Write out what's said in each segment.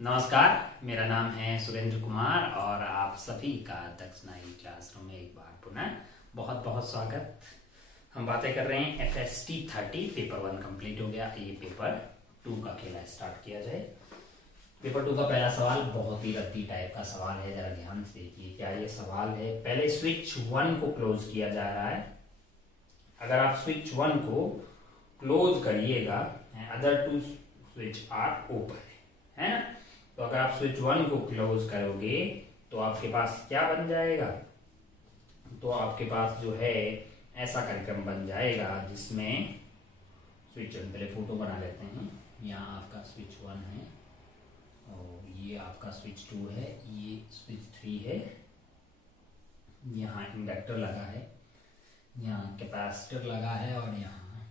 नमस्कार, मेरा नाम है सुरेंद्र कुमार और आप सभी का दक्षिणाई क्लासरूम में एक बार पुनः बहुत बहुत स्वागत। हम बातें कर रहे हैं FST 30। पेपर 1 कंप्लीट हो गया, ये पेपर 2 का खेला स्टार्ट किया जाए। पेपर 2 का पहला सवाल बहुत ही रद्दी टाइप का सवाल है, जरा ध्यान से देखिए क्या ये सवाल है। पहले स्विच 1 को क्लोज किया जा रहा है। अगर आप स्विच 1 को क्लोज करिएगा, other two switch are open है ना। तो अगर आप स्विच 1 को क्लोज करोगे तो आपके पास क्या बन जाएगा, तो आपके पास जो है ऐसा कार्यक्रम बन जाएगा जिसमें स्विच 1, पहले फोटो बना लेते हैं। यहाँ आपका स्विच 1 है और ये आपका स्विच 2 है, ये स्विच 3 है। यहाँ इंडक्टर लगा है, यहाँ कैपेसिटर लगा है और यहाँ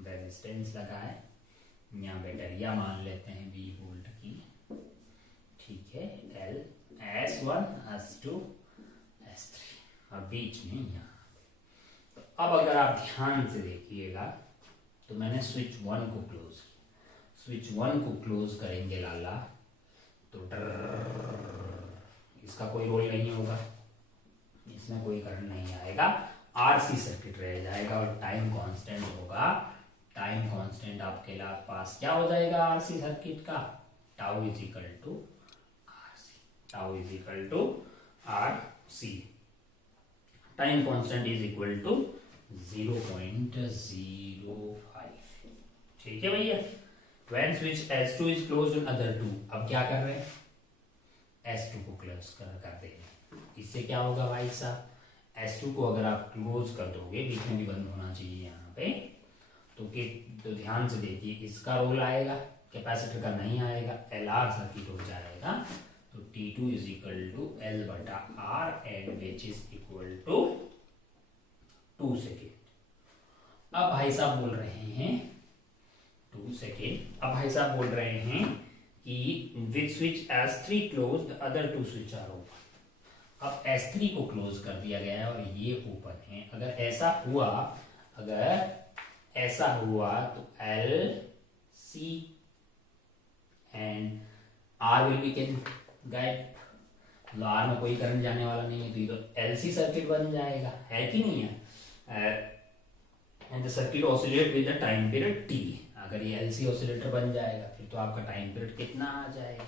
रेजिस्टेंस लगा है। यहाँ बैटरिया मान लेते हैं 20 वोल्ट की, ठीक है। L S1 S2 S3 और बीच में यहाँ। अब अगर आप ध्यान से देखिएगा तो मैंने स्विच 1 को क्लोज किया। स्विच 1 को क्लोज करेंगे लाला तो इसका कोई रोल नहीं होगा, इसमें कोई करंट नहीं आएगा, RC सर्किट रह जाएगा और टाइम कांस्टेंट होगा। टाइम कांस्टेंट आपके पास क्या हो जाएगा RC सर्किट का, tau is equal to RC। Tau is equal to RC। Time constant is equal to 0.05। ठीक है भैया। When switch S2 is closed on other two, अब क्या कर रहे हैं, S2 को क्लोज कर देंगे। इससे क्या होगा भाई साहब, S2 को अगर आप क्लोज कर दोगे, बीच में भी बंद होना चाहिए यहाँ पे, तो ध्यान से देखिए इसका रोल आएगा, कैपेसिटर का नहीं आएगा, LR सर्किट हो जाएगा। तो T2 is equal to L बटा R and which is equal to 2 second. अब भाई साहब बोल रहे हैं 2 सेकेंड। अब भाई साहब बोल रहे हैं कि which switch S3 close the other two switch are open. अब S3 को क्लोज कर दिया गया है और ये ओपन है। अगर ऐसा हुआ तो L C and R will be can guide. R में कोई करंट जाने वाला नहीं है तो ये तो LC सर्किट बन जाएगा, है कि नहीं है। And the circuit oscillate with the time period T। अगर ये LC ऑसिलेटर बन जाएगा फिर तो आपका टाइम पीरियड कितना आ जाएगा,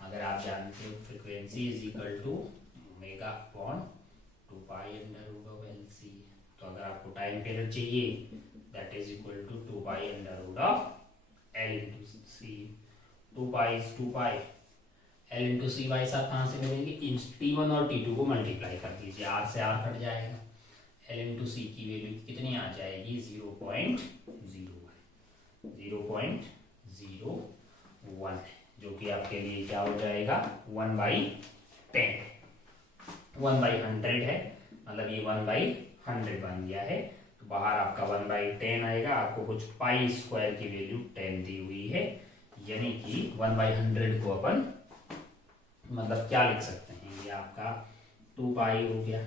अगर आप जानते हो frequency is equal to omega upon 2 pi under root of LC। तो अगर आपको टाइम पीरियड चाहिए that is equal to 2 pi under root of L into C। 2 pi is 2 pi, L into C भाई साहब कहाँ से मिलेंगे, T1 और T2 को मल्टीप्लाई कर दीजिए, R से R कट जाएगा। L into C की वैल्यू कितनी आ जाएगी, 0.01, जो कि आपके लिए क्या हो जाएगा 1/10। 1/100 है, मतलब ये 1/100 बन गया है। तो बाहर आपका 1/10 आएगा। आपको कुछ पाई स्क्वायर की वैल्यू 10 दी हुई है, यानी कि 1/100 को अपन मतलब क्या लिख सकते हैं, ये आपका 2 पाई हो गया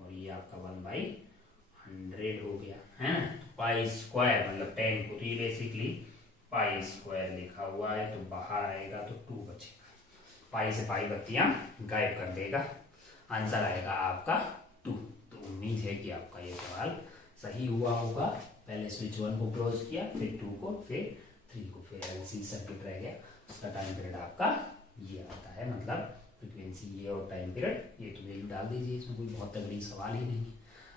और ये आपका 1/100 हो गया, है ना। पाई स्क्वायर मतलब 10 को, तो ये बेसिकली पाई स्क्वायर लिखा हुआ है, तो बाहर आएगा तो 2 बचेगा। पाई से पाई बत्तियां गायब कर देगा, आंसर आएगा आपका 2। तो उम्मीद है कि आपका ये सवाल सही हुआ होगा। पहले स्विच 1 को क्लोज किया, फिर 2 को, फिर 3 को, फिर LC सर्किट रह गया। उसका टाइम पीरियड आपका ये आता है, मतलब फ्रीक्वेंसी ये और टाइम पीरियड ये, तो वैल्यू डाल दीजिए। इसमें कोई बहुत तगड़ी सवाल ही नहीं है,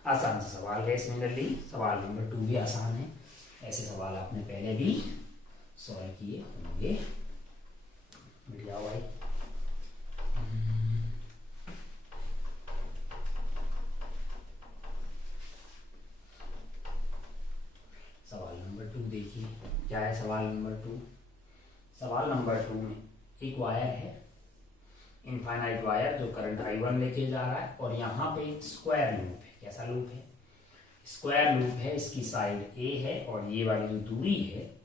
आसान सा सवाल है इसमें। कर ली सवाल नंबर 2 भी आसान है, ऐसे सवाल आपने पहले भी सॉल्व किए होंगे। बढ़िया भाई। सवाल नंबर 2 देखिए क्या है। सवाल नंबर 2, सवाल नंबर 2 में एक वायर है, इनफाइनाइट वायर, जो करंट I1 लेके जा रहा है और यहाँ पे एक स्क्वायर लूप है। कैसा लूप है, स्क्वायर लूप है। इसकी साइड A है और ये वाली जो दूरी है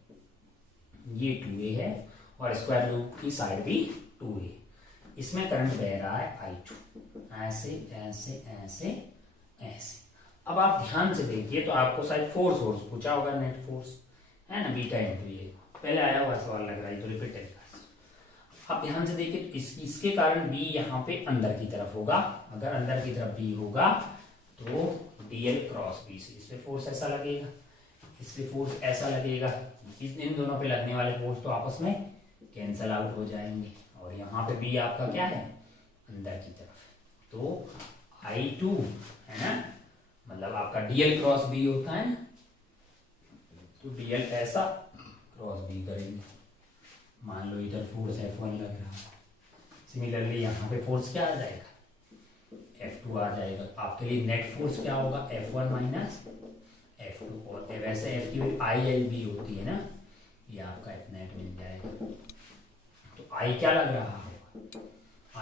ये 2A है और स्क्वायर लूप की साइड भी 2A। इसमें करंट बह रहा है I2, ऐसे ऐसे ऐसे ऐसे। अब आप ध्यान से देखिए तो आपको शायद फोर्स पूछा होगा, नेट फोर्स है ना, बीटा इंटू ये पहले आया हुआ सवाल लग रहा है, तो रिपीट तरीका से। आप ध्यान से देखिए इसके कारण बी यहाँ पे अंदर की तरफ होगा। अगर अंदर की तरफ बी होगा तो डीएल क्रॉस बी से इस पे फोर्स ऐसा लगेगा, इस पे फोर्स ऐसा लगेगा, इन दोनों पे लगने वाले फोर्स तो आपस में कैंसल आउट हो जाएंगे। और यहाँ पे बी आपका क्या है, अंदर की तरफ, तो I2 है ना, मतलब आपका डीएल क्रॉस बी होता है ना, तो डीएल ऐसा क्रॉस बी करेंगे। मान लो इधर फोर्स F1 लग रहा है, सिमिलरली यहाँ पे फोर्स क्या आ जाएगा, F2 आ जाएगा। आपके लिए नेट फोर्स क्या होगा, F1 माइनस F2, और वैसे F की वैल्यू ILB होती है ना, ये आपका नेट मिल जाएगा। तो I क्या लग रहा होगा,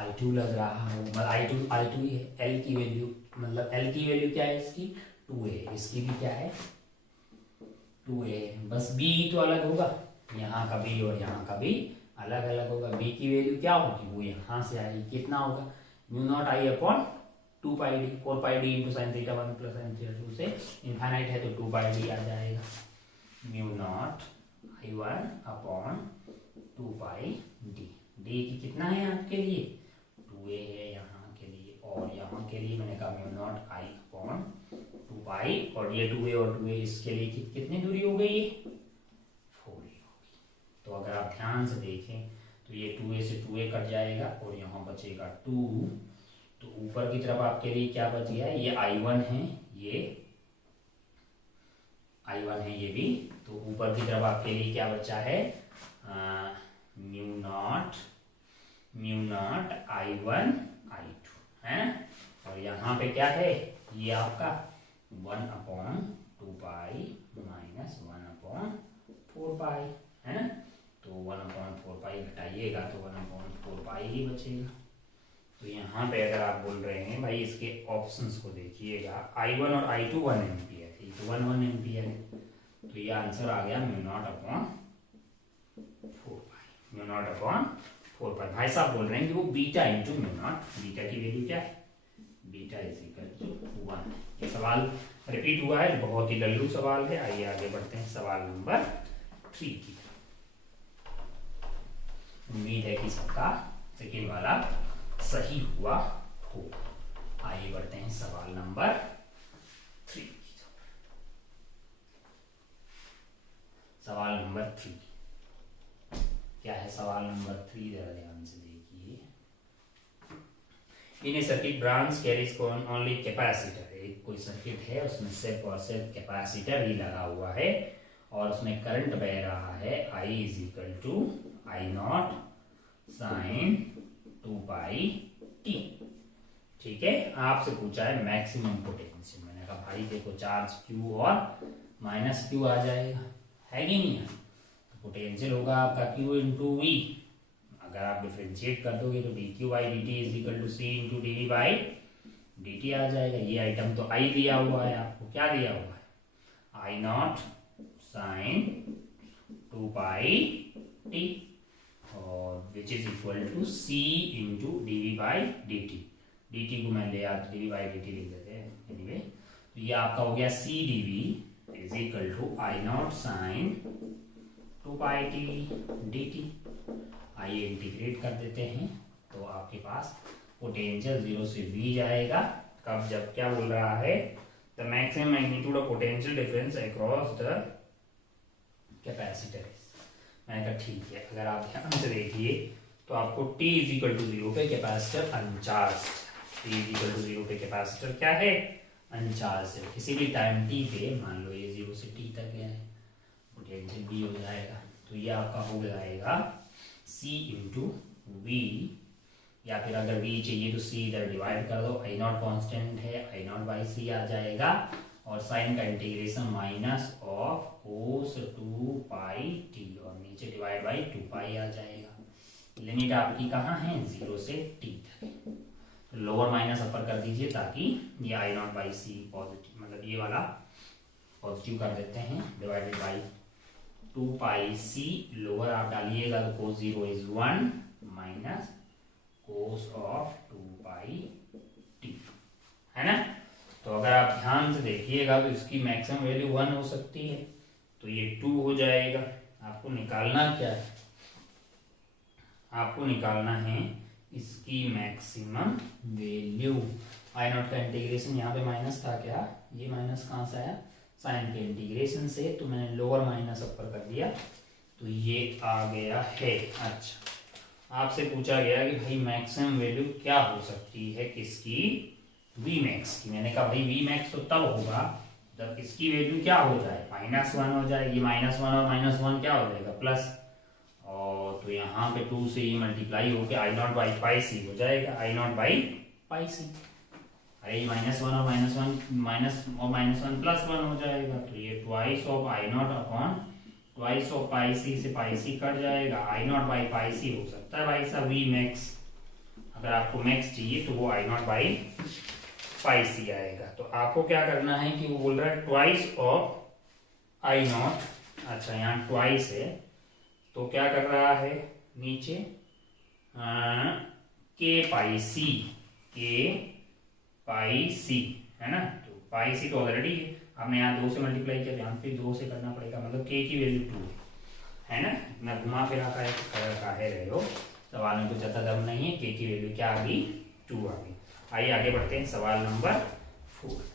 I2 लग रहा है, मतलब I2 ही है। L की वैल्यू, मतलब L की वैल्यू क्या है इसकी, 2A, इसकी भी क्या है 2A, बस B तो अलग होगा, यहाँ का B और यहाँ का B अलग अलग होगा। B की वैल्यू क्या होगी, वो यहाँ से आएगी, कितना होगा, mu naught I upon 2 pi D, 4 pi D into sine theta 1 plus sine theta 2 से इनफाइनाइट है तो 2 पाई डी आ जाएगा। म्यू नॉट I1 अपॉन 2 पाई डी, डी की कितना है आपके लिए 2A है यहाँ के लिए, और यहाँ के लिए मैंने कहा म्यू नॉट I अपॉन 2 पाई, और ये 2A और 2A इसके लिए कितनी दूरी हो गई, 4A होगी। तो अगर आप ध्यान से देखें तो ये 2A से 2A कट जाएगा और यहाँ बचेगा 2, तो ऊपर की तरफ आपके लिए क्या बच गया, ये I1 है, ये I1 है ये भी, तो ऊपर की तरफ आपके लिए क्या बचा है, म्यू नॉट I1 I2 है, और यहाँ पे क्या है, ये आपका 1 अपॉन 2 पाई माइनस 1 अपॉन 4 पाई है ना, तो 1 अपॉन 4 पाई घटाइएगा तो 1 अपॉन 4 पाई ही बचेगा। तो यहाँ पे अगर आप बोल रहे हैं भाई इसके ऑप्शंस को देखिएगा, I1 और I2 1 एम्पियर है, तो 1 एम्पियर है, तो ये आंसर आ गया म्यू नॉट अपॉन 4 पाई, म्यू नॉट अपॉन 4 पाई। भाई साहब बोल रहे हैं कि वो beta into mu naught, beta की वैल्यू क्या है, बीटा इज इक्वल टू 1। ये सवाल रिपीट हुआ है, बहुत ही लल्लू सवाल है। आइए आगे बढ़ते हैं सवाल नंबर 3 की। उम्मीद है कि सबका सेकेंड वाला सही हुआ हो। आइए बढ़ते हैं सवाल नंबर 3 की। सवाल नंबर 3 क्या है, सवाल नंबर 3 जरा ध्यान से देखिए। In a circuit branch carries only capacitor, एक कोई सर्किट है उसमें सिर्फ और सिर्फ कैपेसिटर ही लगा हुआ है और उसमें करंट बह रहा है I is equal to I not sine 2 pi T. ठीक है, आपसे पूछा है मैक्सिमम पोटेंशियल, मैंने कहा भाई देखो चार्ज Q और माइनस Q आ जाएगा, है कि नहीं है, तो पोटेंशियल होगा आपका Q इंटू वी, अगर आप डिफरेंशिएट कर दोगे तो dq by dt is equal to c into dv by dt आ जाएगा। ये आइटम तो I दिया हुआ है, आपको क्या दिया हुआ है, I not sine 2 pi t और which is equal to c into dv by dt को मैं ले आता dv बाई dt लिख देते हैं एनीवे, तो ये आपका हो गया c dv is equal to I not sine 2 pi T dt। आइए इंटीग्रेट कर देते हैं, तो आपके पास पोटेंशियल 0 से v जाएगा, कब, जब क्या बोल रहा है, the maximum magnitude of potential difference across the capacitor. मैंने कहा ठीक है, अगर आप ध्यान से देखिए तो आपको t इज इक्वल टू 0 पे capacitor uncharge, t is equal to 0 पे कैपेसिटर क्या है, अनचार्ज है। किसी भी टाइम t पे मान लो ये 0 से t तक है, पोटेंशियल v हो जाएगा, तो ये आपका हो जाएगा c इंटू वी, या फिर अगर v चाहिए तो c इधर डिवाइड कर दो, I नॉट कॉन्स्टेंट है, I नॉट बाई c आ जाएगा, और साइन का integration minus of cos 2 pi t और नीचे डिवाइड बाई 2 पाई आ जाएगा। लिमिट आपकी कहाँ है, 0 से t तक, तो लोअर माइनस अपर कर दीजिए ताकि ये I not by C positive, मतलब ये वाला पॉजिटिव कर देते हैं, divided by 2 pi C, lower आप डालिएगा तो cos 0 is 1 minus cos of 2 pi T, है ना। तो अगर आप ध्यान से देखिएगा तो इसकी मैक्सिमम वैल्यू 1 हो सकती है, तो ये 2 हो जाएगा। आपको निकालना क्या है, आपको निकालना है इसकी मैक्सिमम वैल्यू। आई नॉट का इंटीग्रेशन यहाँ पे माइनस था क्या, ये माइनस कहाँ से आया, साइन के इंटीग्रेशन से, तो मैंने लोअर माइनस अपर कर दिया तो ये आ गया है। अच्छा, आपसे पूछा गया कि भाई मैक्सिमम वैल्यू क्या हो सकती है किसकी, वी मैक्स की। मैंने कहा भाई वी मैक्स तो तब होगा जब किसकी वैल्यू क्या हो जाए, -1 हो जाए। ये -1 और -1 क्या हो जाएगा, प्लस, और तो यहाँ पे 2 से ये मल्टीप्लाई होकर आई नॉट बाई पाई सी हो जाएगा, आई नॉट बाई पाई सी। अरे -1 और -1 प्लस 1 हो जाएगा, तो ये twice of I not upon twice of pi c से पाई सी कट जाएगा, आई नॉट बाई पाई सी हो सकता है भाई साहब वी मैक्स। अगर आपको मैक्स चाहिए तो वो आई नॉट बाई पाई सी आएगा। तो आपको क्या करना है कि वो बोल रहा है ट्वाइस ऑफ आई नॉट। अच्छा, यहाँ ट्वाइस है तो क्या कर रहा है नीचे के पाई सी, के पाई सी है ना, तो पाई सी तो ऑलरेडी है, आपने यहाँ 2 से मल्टीप्लाई किया, यहाँ फिर 2 से करना पड़ेगा, मतलब के की वैल्यू 2 है ना। इतना घुमा फिरा का है रहे हो, सवाल में कुछ ज्यादा दम नहीं है, के की वैल्यू क्या आ गई, 2 आ गई। आइए आगे बढ़ते हैं सवाल नंबर 4।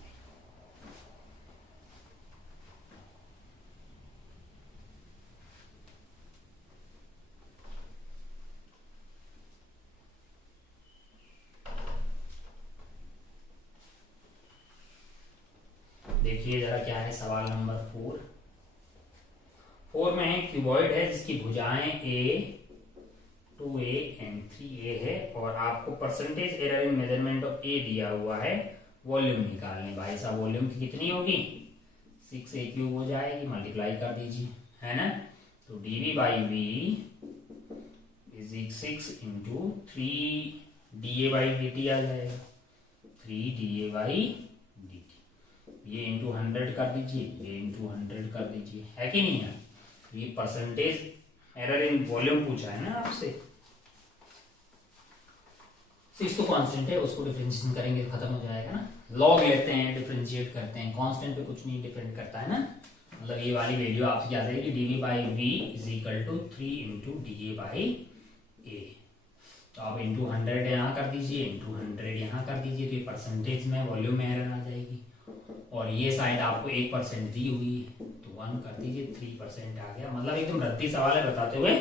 देखिए जरा क्या है सवाल नंबर 4 में है क्यूबॉइड है जिसकी भुजाएं a 2a एंड 3a है, और आपको percentage error in measurement of a दिया हुआ है, वॉल्यूम निकालने। भाई साहब वॉल्यूम की कितनी होगी, 6a क्यूब हो जाएगी, मल्टीप्लाई कर दीजिए है ना। तो dv by V is 6 into 3 da by dt आ जाएगा, 3 da बाई ये इंटू 100 कर दीजिए, ये इंटू 100 कर दीजिए, है कि नहीं है। ये परसेंटेज एरर इन वॉल्यूम पूछा है ना आपसे। 6 तो कांस्टेंट है, उसको डिफरेंशिएशन करेंगे तो खत्म हो जाएगा ना। लॉग लेते हैं, डिफरेंशिएट करते हैं, कांस्टेंट पे कुछ नहीं डिपेंड करता है ना। मतलब ये वाली वैल्यू आपकी आ जाएगी dv by V is equal to 3 into da by a। तो आप इंटू 100 यहाँ कर दीजिए, इंटू 100 यहाँ कर दीजिए, तो ये परसेंटेज में वॉल्यूम में एरर आ जाएगी। और ये साइड आपको 1% दी हुई है तो 1 कर दीजिए, 3% आ गया। मतलब एकदम रद्दी सवाल है, बताते हुए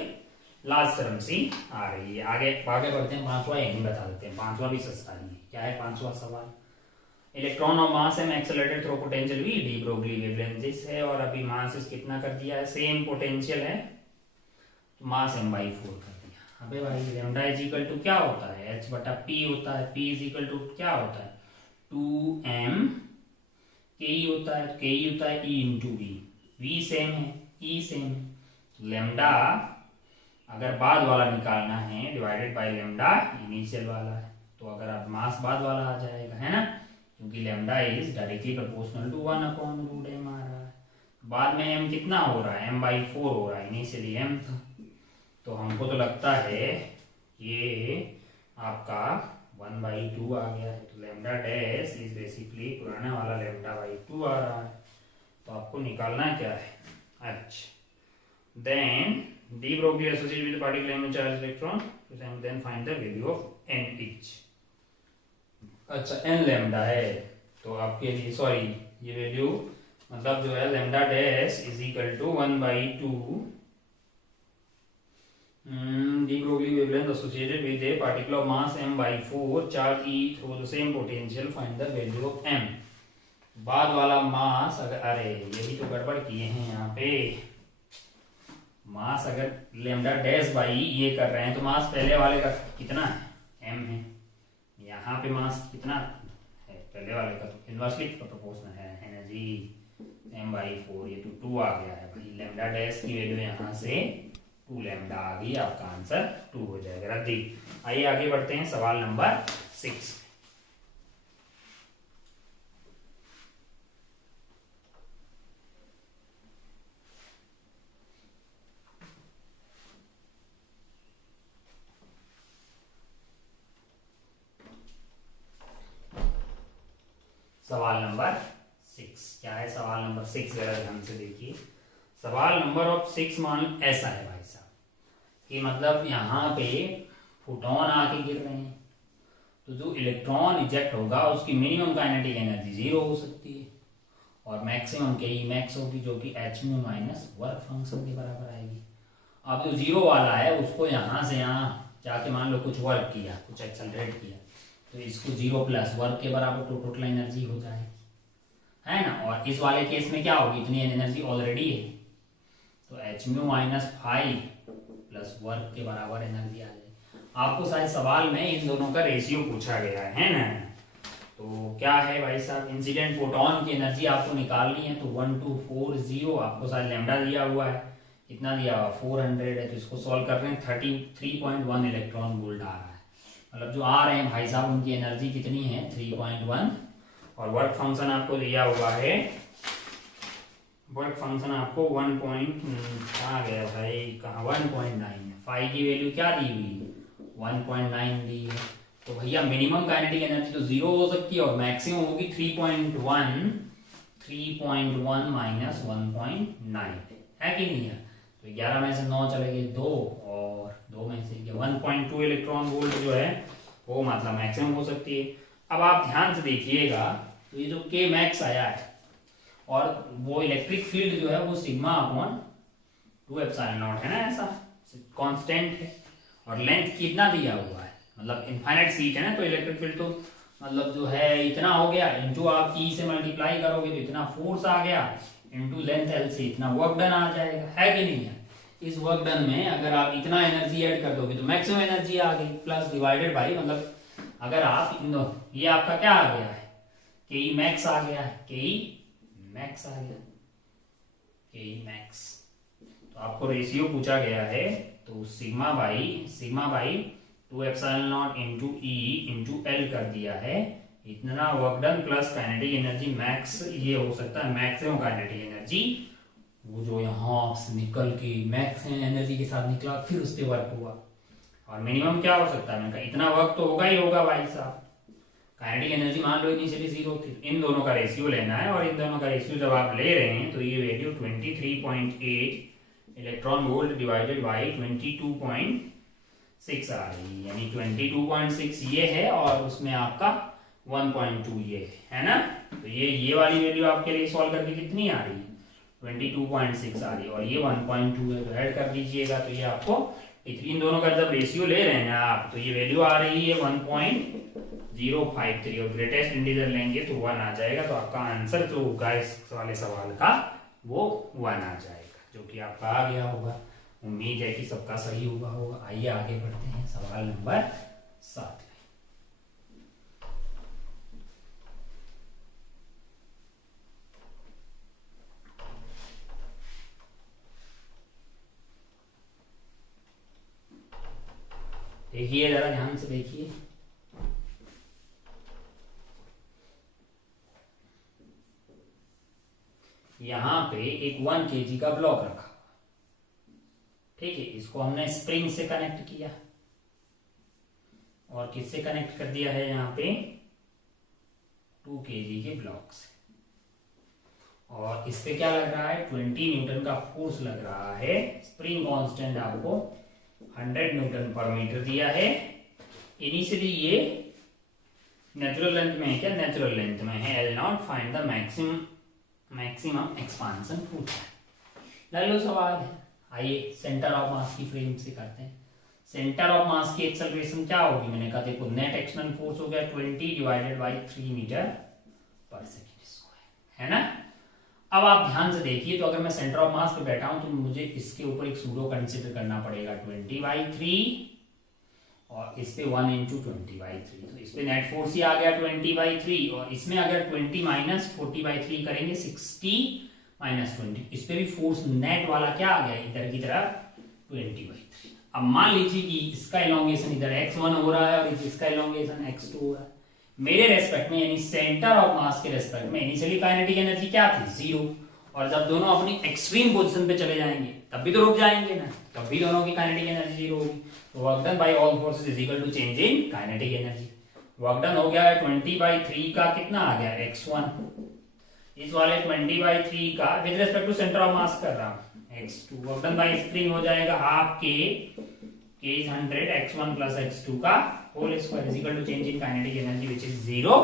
लास्ट टर्म सी आ रही है। आगे बढ़ते हैं, 5वां यही बता देते हैं, 5वां भी सस्ता ही है। क्या है 5वां सवाल, electron of mass M accelerated through potential V, de Broglie wavelength है, और अभी मास कितना कर दिया है, सेम पोटेंशियल है तो मास m/4 कर दिया। अबे भाई लेमडा इज इक्वल टू क्या होता है, h बटा p होता है, p इज इक्वल टू क्या होता है 2m के होता है, के होता है E into V, V same है, ई सेम है। लेमडा अगर बाद वाला निकालना है डिवाइडेड बाय लेमडा इनिशियल वाला है, तो अगर आप मास बाद वाला आ जाएगा है ना, क्योंकि lambda is directly proportional to 1/√m आ रहा है। बाद में m कितना हो रहा है, m/4 हो रहा है, इनिशियली m था। तो हमको तो लगता है ये आपका 1/2 आ गया है, तो लेमडा डैश इज बेसिकली पुराना वाला लेमडा/2 आ रहा है। तो आपको निकालना क्या है, अच्छा then de Broglie associated with particle में charge electron, then find the value of n each. अच्छा n लेमडा है, तो आपके लिए सॉरी ये वैल्यू मतलब जो है lambda dash is equal to 1/2 de Broglie wavelength associated with a particle of mass m/4 charge e through the same potential, find the value of m। बाद वाला मास अगर, अरे ये भी तो गड़बड़ किए हैं यहाँ पे, मास अगर लेमडा डैश बाई ये कर रहे हैं तो मास पहले वाले का कितना है, m है। यहाँ पे मास कितना है पहले वाले का, तो इनवर्सली प्रोपोर्शनल है ना जी, m/4, ये तो 2 आ गया है भाई। लेमडा डैश की वैल्यू यहाँ से 2 लेमडा आ गई, आपका आंसर 2 हो जाएगा, रद्दी। आइए आगे बढ़ते हैं सवाल नंबर 6। सवाल नंबर 6 क्या है, सवाल नंबर 6 जरा ध्यान से देखिए। सवाल नंबर ऑफ 6 मान ऐसा है भाई साहब, कि मतलब यहाँ पे फोटोन आके गिर रहे हैं, तो जो इलेक्ट्रॉन इजेक्ट होगा उसकी मिनिमम काइनेटिक एनर्जी 0 हो सकती है और मैक्सिमम के ई मैक्स होगी, जो कि H mu minus work function के बराबर आएगी। अब जो 0 वाला है उसको यहाँ से यहाँ जाके मान लो कुछ वर्क किया, कुछ एक्सेलरेट किया, तो इसको 0 प्लस वर्क के बराबर तो टोटल एनर्जी हो जाएगी, है ना। और इस वाले केस में क्या होगी, इतनी एनर्जी ऑलरेडी है, तो H mu minus 5 plus work के बराबर एनर्जी आ जाएगी। आपको शायद सवाल में इन दोनों का रेशियो पूछा गया है ना। तो क्या है भाई साहब, इंसिडेंट फोटोन की एनर्जी आपको निकालनी है, तो 1240 आपको शायद लैम्डा दिया हुआ है, कितना दिया हुआ 400 है, तो इसको सॉल्व कर रहे हैं 33.1 इलेक्ट्रॉन वोल्ट आ रहा है। मतलब जो आ रहे हैं भाई साहब उनकी एनर्जी कितनी है 3.1, और वर्क फंक्शन आपको दिया हुआ है, वर्क फंक्शन आपको 1 कहाँ गया भाई, कहाँ 1.9 है, फाई की वैल्यू क्या दी हुई 1.9 दी है। तो भैया मिनिमम काइनेटिक एनर्जी तो 0 हो सकती है और मैक्सिमम होगी 3.1 माइनस 1.9 है कि नहीं है। तो 11 में से 9 चले गए 2 और 2 में से 1.2 इलेक्ट्रॉन वोल्ट जो है वो मतलब मैक्सिमम हो सकती है। अब आप ध्यान से देखिएगा, तो ये जो के मैक्स आया है और वो इलेक्ट्रिक फील्ड जो है वो सिग्मा अपॉन 2 एप्सिलॉन नॉट है ना, ऐसा कांस्टेंट है, और लेंथ कितना दिया हुआ है, मतलब इनफाइनाइट सीट है ना, तो इलेक्ट्रिक फील्ड तो मतलब जो है इतना हो गया, इनटू आप ई से मल्टीप्लाई करोगे तो इतना फोर्स आ गया, इनटू लेंथ एल से इतना वर्क डन आ जाएगा, है कि नहीं है। इस वर्क डन में अगर आप इतना एनर्जी ऐड कर दोगे तो मैक्सिमम एनर्जी आ गई, प्लस डिवाइडेड बाई, मतलब अगर आप इन दो, ये आपका क्या आ गया है के ई मैक्स आ गया है, के ई मैक्स आ गया, के ई मैक्स। तो आपको रेशियो पूछा गया है, तो sigma by 2 epsilon not into E into L कर दिया है, इतना work done plus kinetic energy max, ये हो सकता है मैक्सिमम काइनेटिक एनर्जी, वो जो यहाँ से निकल के मैक्स एनर्जी के साथ निकला फिर उस पर वर्क हुआ, और मिनिमम क्या हो सकता है, मैंने कहा इतना वर्क तो होगा ही होगा भाई साहब। काइनेटिक एनर्जी मान लो इनिशियली 0 थी, इन दोनों का रेशियो लेना है, और इन दोनों का रेशियो जब आप ले रहे हैं तो ये value 23.8 electron volt divided by 22.6 आ रही है, यानी 22.6 ये है और उसमें आपका 1.2 ये है ना। तो ये वाली वैल्यू आपके लिए सॉल्व करके कितनी आ रही है 22.6 आ रही है, और ये 1.2 है, तो ऐड कर दीजिएगा, तो ये आपको इन दोनों का जब रेशियो ले रहे हैं आप, तो ये वैल्यू आ रही है 1.053, और ग्रेटेस्ट इंटीजर लेंगे तो 1 आ जाएगा, तो आपका आंसर जो होगा इस वाले सवाल का वो 1 आ जाएगा, जो कि आपका आ गया होगा। उम्मीद है कि सबका सही हुआ होगा। आइए आगे बढ़ते हैं सवाल नंबर 7। देखिए जरा ध्यान से देखिए, यहां पे एक 1 kg का ब्लॉक रखा, ठीक है, इसको हमने स्प्रिंग से कनेक्ट किया, और किससे कनेक्ट कर दिया है यहाँ पे 2 kg के ब्लॉक से, और इस पे क्या लग रहा है 20 न्यूटन का फोर्स लग रहा है। स्प्रिंग कांस्टेंट आपको 100 न्यूटन पर मीटर दिया है। इनिशियली ये नेचुरल लेंथ में है, क्या नेचुरल लेंथ में है L0, find the maximum expansion पूछा है। ले लो सवाल है, आइए सेंटर ऑफ मास की फ्रेम से करते हैं। सेंटर ऑफ मास की एक्सेलरेशन क्या होगी, मैंने कहा देखो नेट एक्शनल फोर्स हो गया 20 डिवाइडेड बाई 3 मीटर पर सेकेंड स्क्वायर, है ना। अब आप ध्यान से देखिए, तो अगर मैं सेंटर ऑफ मास पे बैठा हूं तो मुझे इसके ऊपर एक सूडो कंसीडर करना पड़ेगा 20/3, और इस पे 1 × 20/3, तो इस पे नेट फोर्स ही आ गया 20/3, और इसमें अगर 20 माइनस 40/3 करेंगे 60 माइनस 20, इस पे भी फोर्स नेट वाला क्या आ गया इधर की तरफ 20/3। अब मान लीजिए कि इसका इलोंगेशन इधर x1 हो रहा है और इसका इलोंगेशन x2 हो रहा है, मेरे रेस्पेक्ट में यानी सेंटर ऑफ मास के रेस्पेक्ट में इनिशियली काइनेटिक एनर्जी क्या थी 0, और जब दोनों अपनी एक्सट्रीम पोजीशन पे चले जाएंगे तब भी तो रुक जाएंगे ना, तब भी दोनों की काइनेटिक एनर्जी 0 होगी। तो work done by all forces is equal to change in kinetic energy. Work done हो गया है 20/3 का कितना आ गया x1, इस वाले 20/3 का with respect to centre of mass कर रहा हूं x2, work done by spring हो जाएगा half k k is 100 x1 plus x2 का whole square is equal to change in kinetic energy which is 0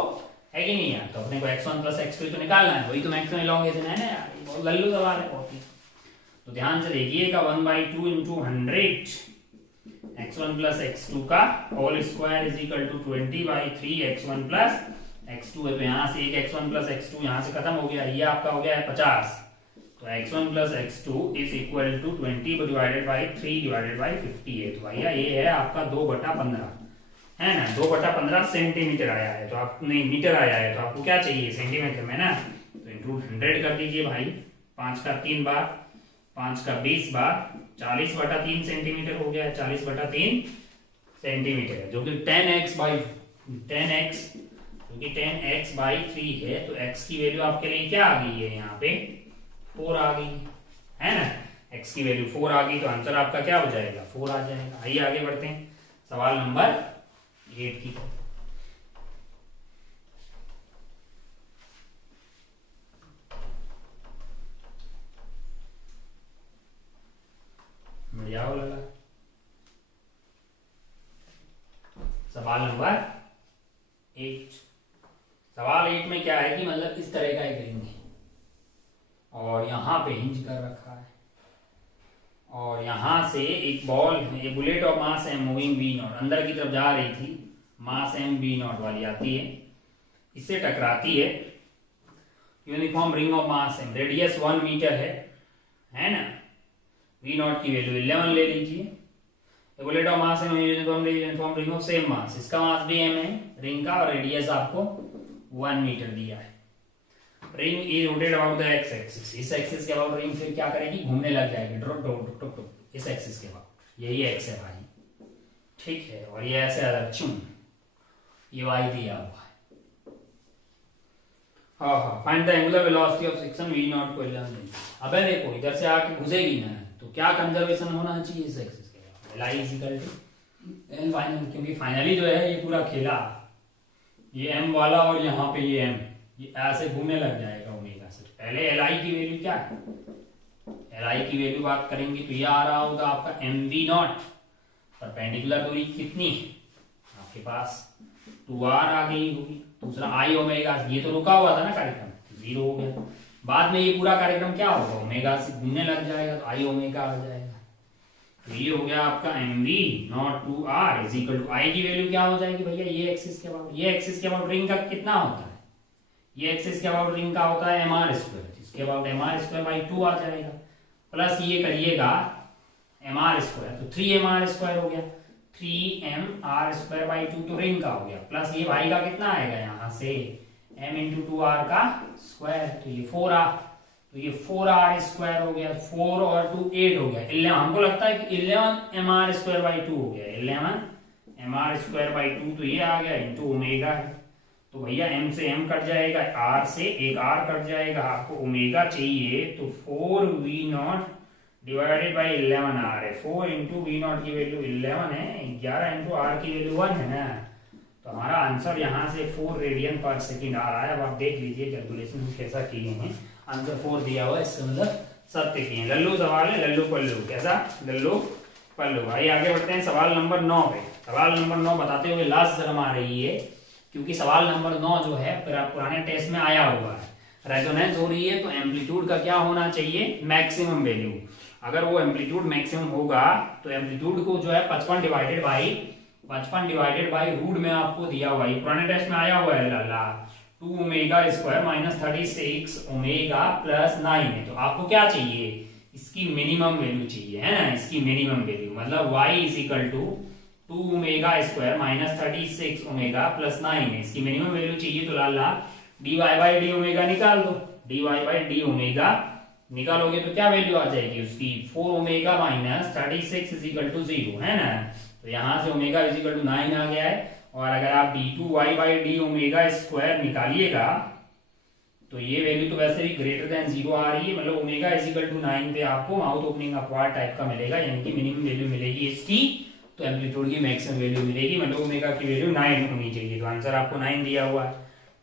है कि नहीं यार। तो अपने को x1 plus x2 तो निकालना है, वही तो मैक्सिमम एलोंगेशन है ना यार, बहुत लल्लू सवाल है बहुत ही। तो ध्यान से देखिएगा 1/2 into 100 x1 plus x2 का whole square is equal to 20/3 x1 plus x2 है। तो यहाँ से एक x1 plus x2 यहाँ से खत्म हो गया, ये आपका हो गया है 50। तो x1 plus x2 is equal to 20 divided by 3 divided by 50 है। तो भैया ये है आपका 2/15 है ना, 2/15 सेंटीमीटर आया है। तो आप नहीं मीटर आया है, तो आपको क्या चाहिए सेंटीमीटर में ना, तो इंटू 100 कर दीजिए भाई। 5 का 3 बार, 5 का 20 बार, 40/3 सेंटीमीटर हो गया है। 40/3 सेंटीमीटर है, जो कि 10x बाई 10x, क्योंकि 10x/3 है। तो x की वैल्यू आपके लिए क्या आ गई है यहाँ पे 4 आ गई है ना, x की वैल्यू 4 आ गई। तो आंसर आपका क्या हो जाएगा 4 आ जाएगा। आइए आगे बढ़ते हैं सवाल नंबर 8 की। बढ़िया हो लगा। सवाल नंबर 8। सवाल 8 में क्या है कि मतलब इस तरह का एक रिंग है और यहाँ पे हिंज कर रखा है और यहाँ से एक बॉल है, ये bullet of mass M moving V not अंदर की तरफ जा रही थी, मास एम बी नॉट वाली आती है, इससे टकराती है। Uniform ring of mass M, radius 1 metre है ना। वी नॉट की वैल्यू 11 ले लीजिए। Bullet of mass M uniform ring of same mass, इसका मास भी एम है रिंग का और रेडियस आपको 1 मीटर दिया है। Ring is rotate about the x axis, इस एक्सिस के अबाउट रिंग फिर क्या करेगी घूमने लग जाएगी डॉट डॉट डॉट डॉट इस एक्सिस के अबाउट, यही एक्स है भाई, ठीक है। और ये ऐसे चुम ये वाई दिया हुआ है। हाँ, find the angular velocity of section V not को 11। अबे देखो इधर से आके घुसेगी ना, तो क्या कंजर्वेशन होना चाहिए इस एक्सिस के about, L I is equal to L final, क्योंकि फाइनली जो है ये पूरा खेला, ये एम वाला और यहाँ पे ये एम, ये ऐसे घूमने लग जाएगा ओमेगा से। पहले एल आई की वैल्यू क्या है, एल आई की वैल्यू बात करेंगे तो ये आ रहा होगा आपका एम वी नॉट, परपेंडिकुलर दूरी कितनी आपके पास 2r आ गई होगी। दूसरा आई ओमेगा, ये तो रुका हुआ था ना कार्यक्रम, 0 हो गया। बाद में ये पूरा कार्यक्रम क्या होगा ओमेगा से घूमने लग जाएगा, तो आई ओमेगा आ जाएगा। तो ये हो गया आपका m v not 2r is equal to I की वैल्यू क्या हो जाएगी भैया, ये एक्सिस के अबाउट, ये एक्सिस के अबाउट रिंग का कितना होता है, ये एक्सिस के अबाउट रिंग का होता है mr स्क्वायर, इसके अबाउट mr स्क्वायर बाई 2 आ जाएगा, प्लस ये करिएगा mr स्क्वायर, तो 3mr स्क्वायर हो गया, 3mr स्क्वायर बाई 2 तो रिंग का हो गया, प्लस ये भाई का कितना आएगा यहाँ से m इंटू 2r का स्क्वायर, तो ये 4r, तो ये 4r स्क्वायर हो गया, 4 और 2 8 हो गया, 11 हमको लगता है कि 11 mr स्क्वायर बाई 2 हो गया, 11 mr स्क्वायर बाई 2, तो ये आ गया इंटू ओमेगा है। तो भैया m से m कट जाएगा, r से एक r कट जाएगा, आपको ओमेगा चाहिए, तो 4v not divided by 11r है, 4 इंटू वी नॉट की वैल्यू 11 है, 11 इंटू r की वैल्यू 1 है ना। तो हमारा आंसर यहाँ से 4 रेडियन पर सेकेंड आ रहा है। अब आप देख लीजिए कैलकुलेशन कैसा किए हैं, आंसर 4 दिया हुआ है, इसका मतलब सत्य किए। लल्लू सवाल है, लल्लू पल्लू, कैसा लल्लू पल्लू। भाई आगे बढ़ते हैं सवाल नंबर 9 पे। सवाल नंबर 9 बताते हुए लास्ट शर्म आ रही है, क्योंकि सवाल नंबर 9 जो है पुराने टेस्ट में आया हुआ है, रेजोनेंस हो रही है, तो एम्पलीट्यूड का क्या होना चाहिए मैक्सिमम वैल्यू। अगर वो एम्पलीट्यूड मैक्सिमम होगा तो एम्पलीट्यूड को जो है 55 डिवाइडेड बाई रूट में आपको दिया हुआ है, पुराने टेस्ट में आया हुआ है लाला 2 omega square minus 36 omega plus 9 है। तो आपको क्या चाहिए, इसकी मिनिमम वैल्यू चाहिए, है ना, इसकी मिनिमम वैल्यू, मतलब y is equal to 2 omega square minus 36 omega plus 9 है, इसकी मिनिमम वैल्यू चाहिए। तो लाला dy बाई डी ओमेगा निकाल दो, dy बाई डी ओमेगा निकालोगे तो क्या वैल्यू आ जाएगी उसकी, 4 omega minus 36 is equal to 0, है ना। तो यहाँ से ओमेगा इज इक्वल टू 9 आ गया है, और अगर आप d2y by D omega square निकालिएगा तो ये वैल्यू तो वैसे भी ग्रेटर देन 0 आ रही है, मतलब ओमेगा इज इक्वल टू 9 पे आपको माउथ ओपनिंग अपवार्ड टाइप का मिलेगा, यानी कि मिनिमम वैल्यू मिलेगी इसकी, तो एम्पलीट्यूड की मैक्सिमम वैल्यू मिलेगी, मतलब ओमेगा की वैल्यू 9 होनी चाहिए। तो आंसर आपको 9 दिया हुआ है।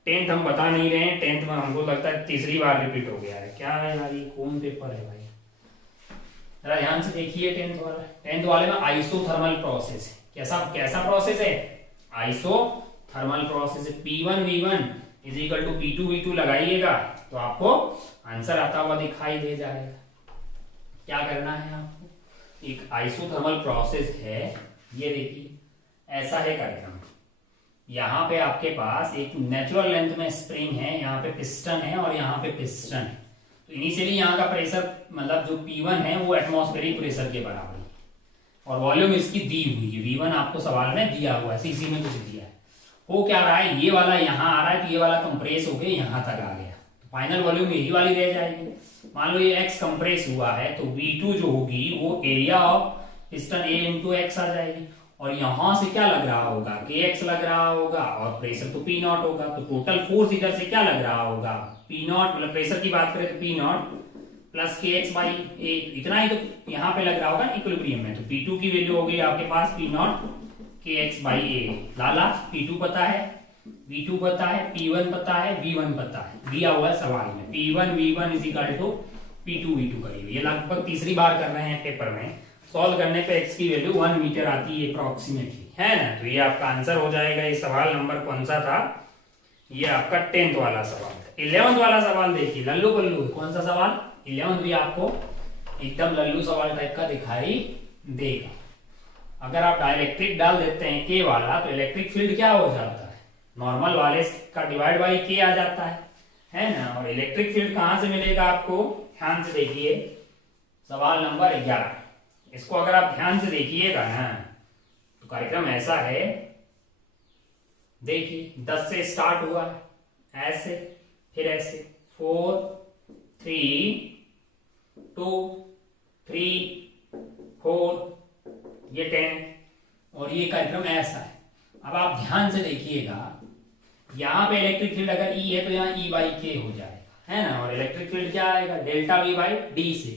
10th हम बता नहीं रहे हैं, 10th में हमको लगता है तीसरी बार रिपीट हो गया है। क्या है यार, ये कौन पेपर है भाई, जरा ध्यान से देखिए 10th वाले में आइसोथर्मल प्रोसेस है। कैसा कैसा प्रोसेस है? आइसोथर्मल प्रोसेस है। P1V1 is equal to P2V2 लगाइएगा तो आपको आंसर आता हुआ दिखाई दे जाएगा। क्या करना है आपको? एक आइसोथर्मल प्रोसेस है, ये देखिए ऐसा है कार्यक्रम। यहाँ पे आपके पास एक नेचुरल लेंथ में स्प्रिंग है, यहाँ पे पिस्टन है और यहाँ पे पिस्टन है। तो इनिशियली यहाँ का प्रेशर मतलब जो P1 है वो एटमॉस्फेरिक प्रेशर के बराबर है और वॉल्यूम इसकी दी हुई है। V1 आपको सवाल में दिया हुआ है, सीसी में कुछ दिया है। वो क्या रहा है, ये वाला यहाँ आ रहा है तो ये वाला कंप्रेस होके यहाँ तक आ गया, तो फाइनल वॉल्यूम यही वाली रह जाएगी। मान लो ये x कंप्रेस हुआ है तो V2 जो होगी वो area of piston A into x आ जाएगी और यहां से क्या लग रहा होगा, kx लग रहा होगा और प्रेशर तो P नॉट होगा। तो टोटल फोर्स इधर से क्या लग रहा होगा, P नॉट, मतलब प्रेशर की बात करें तो P not plus kx by a, इतना ही तो यहाँ पे लग रहा होगा इक्विलिब्रियम में। तो P2 की वैल्यू होगी आपके पास P not kx by a। Lala P2 पता है, V2 पता है, P1 पता है, V1 पता है, दिया हुआ है सवाल में। P1V1 is equal to P2V2 करिए। ये लगभग तीसरी बार कर रहे हैं पेपर में। सॉल्व करने पे x की वैल्यू 1 मीटर आती है अप्रोक्सीमेटली, है ना। तो ये आपका आंसर हो जाएगा। ये सवाल नंबर कौन सा था? ये आपका 10th वाला सवाल था। 11th वाला सवाल देखिए, लल्लू पल्लू। कौन सा सवाल? 11th भी आपको एकदम लल्लू सवाल टाइप का दिखाई देगा। अगर आप डाइलेक्ट्रिक डाल देते हैं के वाला तो इलेक्ट्रिक फील्ड क्या हो जाता है, नॉर्मल वाले का डिवाइड बाई के आ जाता है ना। और इलेक्ट्रिक फील्ड कहां से मिलेगा आपको? ध्यान से देखिए सवाल नंबर 11। इसको अगर आप ध्यान से देखिएगा ना तो कार्यक्रम ऐसा है, देखिए 10 से स्टार्ट हुआ है, ऐसे फिर ऐसे 4 3 2 3 4 ये 10 और ये कार्यक्रम ऐसा है। अब आप ध्यान से देखिएगा, यहां पे इलेक्ट्रिक फील्ड अगर E है तो यहाँ E बाई के हो जाएगा, है ना। और इलेक्ट्रिक फील्ड क्या आएगा, डेल्टा V बाई डी से।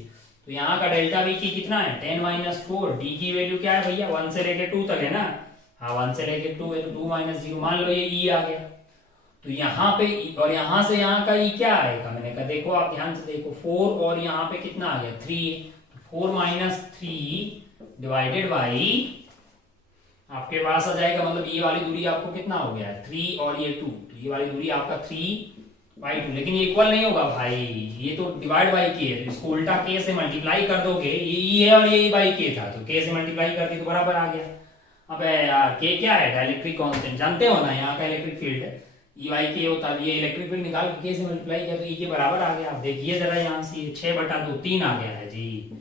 तो यहाँ का डेल्टा V की कितना है 10 माइनस 4। डी की वैल्यू क्या है भैया, 1 से लेके 2 तक है ना। हाँ 1 से लेके 2 है तो 2 माइनस 0, मान लो ये E आ गया। तो यहाँ पे और यहाँ से यहाँ का E क्या आएगा, मैंने कहा देखो आप ध्यान से देखो 4 और यहाँ पे कितना आ गया 3। 4 माइनस 3 डिवाइडेड बाई आपके पास आ जाएगा, मतलब ये वाली दूरी आपको कितना हो गया 3 और ये 2, तो ये वाली दूरी आपका 3/2। लेकिन ये इक्वल नहीं होगा भाई, ये तो डिवाइड बाई के है, तो इसको उल्टा के से मल्टीप्लाई कर दोगे। ये ई है और ये बाई के था तो के से मल्टीप्लाई कर दी तो बराबर आ गया। अब यार के क्या है, डाइलेक्ट्रिक कांस्टेंट जानते हो ना, यहाँ का इलेक्ट्रिक फील्ड है ई बाई के होता है। ये इलेक्ट्रिक फील्ड निकाल के से मल्टीप्लाई किया तो ई के बराबर आ गया। आप देखिए जरा यहाँ से 6/2 3 आ गया है जी,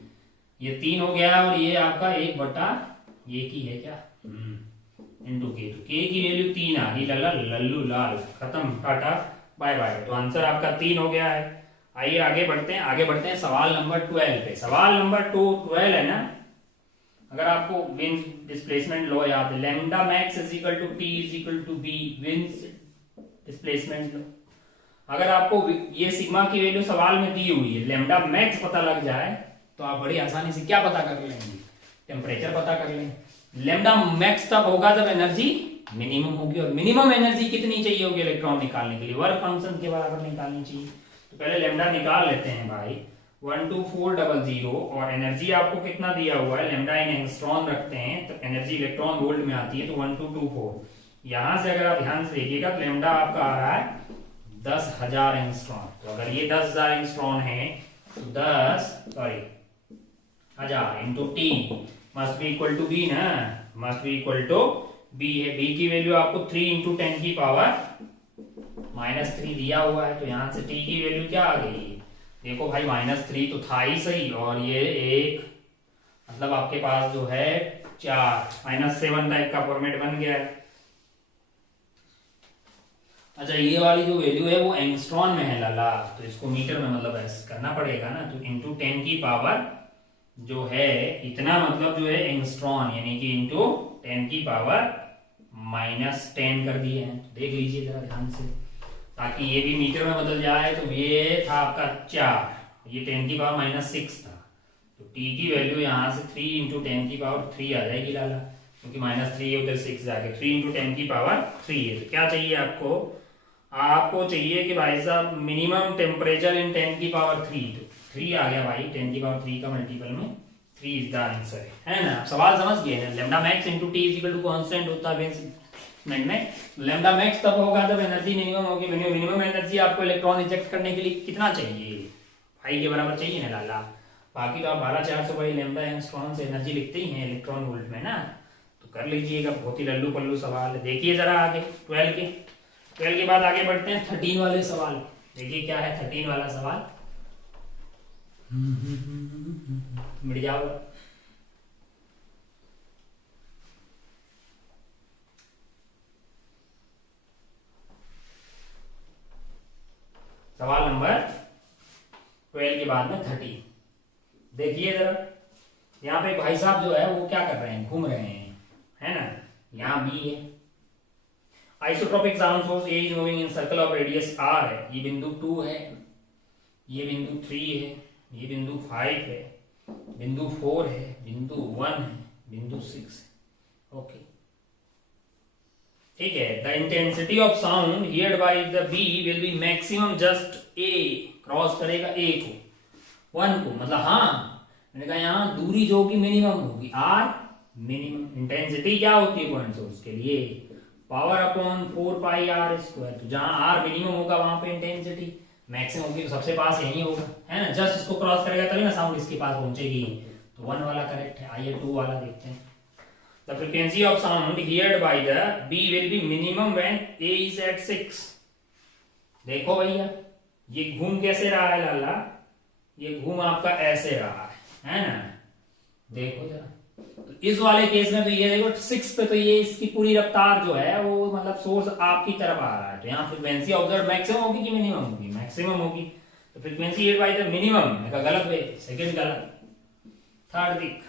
ये 3 हो गया और ये आपका 1/1 ही है क्या इंटू के। तो के की वैल्यू 3 आ गई। लल्लू लाल खत्म, टाटा बाय बाय। तो आंसर आपका 3 हो गया है। आइए आगे बढ़ते हैं सवाल नंबर 12 पे। सवाल नंबर 12 है ना। अगर आपको विंड डिस्प्लेसमेंट लो याद है, lambda max is equal to T is equal to b, Wien displacement law. अगर आपको ये सिग्मा की वैल्यू सवाल में दी हुई है, लैम्डा मैक्स पता लग जाए तो आप बड़ी आसानी से क्या पता कर लेंगे, टेम्परेचर पता कर लेंगे। लैम्डा मैक्स तब होगा जब एनर्जी मिनिमम होगी, और मिनिमम एनर्जी कितनी चाहिए होगी इलेक्ट्रॉन निकालने के लिए, वर्क फंक्शन के बराबर निकालनी चाहिए। तो पहले लैम्डा निकाल लेते हैं भाई, 12400 और एनर्जी आपको कितना दिया हुआ है, लैम्डा इन एंगस्ट्रॉन रखते हैं तो एनर्जी इलेक्ट्रॉन वोल्ट में आती है तो 1224। यहां से अगर आप ध्यान से देखिएगा तो लैम्डा आपका आ रहा है 10,000 एंगस्ट्रॉन। तो अगर ये 10,000 एंगस्ट्रॉन है तो 10,000 into T must be equal to b ना, must be equal to b है। बी की वैल्यू आपको 3 इंटू 10 की पावर -3 दिया हुआ है, तो यहां से टी की वैल्यू क्या आ गई, देखो भाई -3 तो था ही सही, और ये एक मतलब आपके पास जो है 4 -7 टाइप का फॉर्मेट बन गया है। अच्छा ये वाली जो वैल्यू है वो एंगस्ट्रॉन में है लाला, तो इसको मीटर में मतलब ऐसे करना पड़ेगा ना, तो इंटू 10 की पावर जो है इतना मतलब जो है एंगस्ट्रॉन, यानी कि इंटू 10 की पावर -10 कर दिए हैं। तो देख लीजिए जरा ध्यान से, ताकि ये भी मीटर में बदल जाए। तो ये था आपका 4, ये 10 की पावर -6 था, तो t की वैल्यू यहाँ से 3 इंटू 10 की पावर 3 आ जाएगी लाला, क्योंकि -3 उधर 6 जाके 3 इंटू 10 की पावर 3 है। तो क्या चाहिए आपको, आपको चाहिए कि भाई साहब मिनिमम टेम्परेचर इन 10 की पावर 3, तो 3 आ गया भाई, 10 की पावर 3 का मल्टीपल में 3 इज द आंसर, है ना। सवाल समझ गए ना। Lambda max into T is equal to constant होता है में। लैम्डा मैक्स तब होगा जब एनर्जी मिनिमम होगी। मिनिमम एनर्जी आपको इलेक्ट्रॉन इजेक्ट करने के लिए कितना चाहिए, भाई के बराबर चाहिए ना लाला। बाकी तो आप 12400 बाई लैम्डा एंगस्ट्रॉम से एनर्जी लिखते ही हैं इलेक्ट्रॉन वोल्ट में ना, तो कर लीजिएगा। बहुत ही लल्लू पल्लू सवाल है। देखिए जरा आगे 12 के बाद आगे बढ़ते हैं 13 वाले सवाल। देखिए क्या है 13 वाला सवाल। मिट जाओ। सवाल नंबर 12 के बाद में 13। देखिए जरा, यहाँ पे भाई साहब जो है वो क्या कर रहे हैं, घूम रहे हैं, है ना। यहाँ बी है, isotropic sound source A is moving in circle of radius R है। ये बिंदु 2 है, ये बिंदु 3 है, ये बिंदु 5 है, बिंदु 4 है, बिंदु 1 है, बिंदु 6 है। ओके ठीक है। The intensity of sound heard by the B will be maximum just A, cross करेगा ए को 1 को, मतलब हाँ मैंने कहा यहाँ दूरी जो कि मिनिमम होगी आर मिनिमम। इंटेंसिटी क्या होती है पॉइंट सोर्स के लिए, power upon 4 pi R square. तो जहां आर मिनिमम होगा वहां पे इंटेंसिटी मैक्सिमम होगी, तो सबसे पास यही होगा, है ना। जस्ट इसको क्रॉस करेगा तभी ना साउंड इसके पास पहुंचेगी। तो 1 वाला करेक्ट है। आइए 2 वाला देखते हैं। The frequency of sound heard by the B will be minimum when A is at 6। देखो भैया ये घूम कैसे रहा है लाला, ये घूम आपका ऐसे रहा है ना। देखो जरा, तो इस वाले केस में तो ये देखो 6 पे, तो ये इसकी पूरी रफ्तार जो है वो मतलब सोर्स आपकी तरफ आ रहा है। तो यहाँ फ्रीक्वेंसी ऑब्जर्व मैक्सिमम होगी कि मिनिमम होगी, मैक्सिमम होगी। तो frequency heard by the minimum, मैं गलत वे, सेकंड गलत, थर्ड दिख।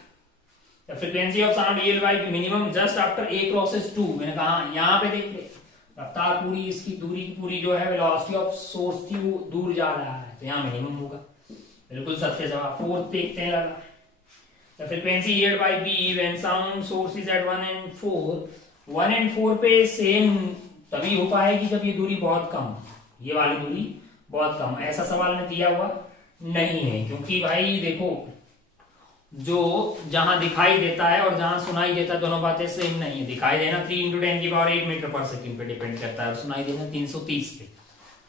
The frequency of sound heard bye minimum just after a crosses 2। मैंने कहा यहाँ पे देख ले, रफ्तार पूरी इसकी दूरी की पूरी जो है वेलोसिटी ऑफ सोर्स थी वो दूर जा रहा है, तो यहाँ मिनिमम होगा। बिल्कुल सत्य जवाब। 4 देखते हैं लगा। The frequency heard by B when sound source is at 1 and 4, 1 and 4 पे सेम तभी हो पाएगी जब ये दूरी बहुत कम, ये वाली दूरी बहुत कम। ऐसा सवाल में दिया हुआ नहीं है, क्योंकि भाई देखो जो जहां दिखाई देता है और जहां सुनाई देता है दोनों बातें सेम नहीं है। दिखाई देना 3 × 10⁸ मीटर पर सेकंड पे डिपेंड करता है, और सुनाई देना 330 पे।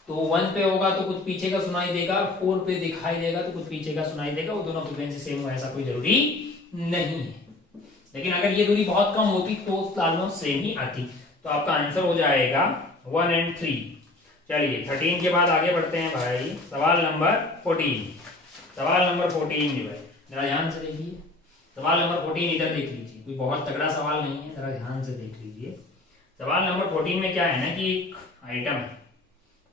तो 1 पे होगा तो कुछ पीछे का सुनाई देगा, 4 पे दिखाई देगा तो कुछ पीछे का सुनाई देगा। वो दोनों फ्रीक्वेंसी सेम हो ऐसा कोई जरूरी नहीं है। लेकिन अगर ये दूरी बहुत कम होती तो ऑलमोस्ट सेम ही आती। तो आपका आंसर हो जाएगा 1 and 3। चलिए 13 के बाद आगे बढ़ते हैं भाई। सवाल नंबर 14। सवाल नंबर 14 जो है जरा ध्यान से देखिए। सवाल नंबर 14 इधर देख लीजिए, कोई बहुत तगड़ा सवाल नहीं है, जरा ध्यान से देख लीजिए। सवाल नंबर 14 में क्या है ना कि एक आइटम है,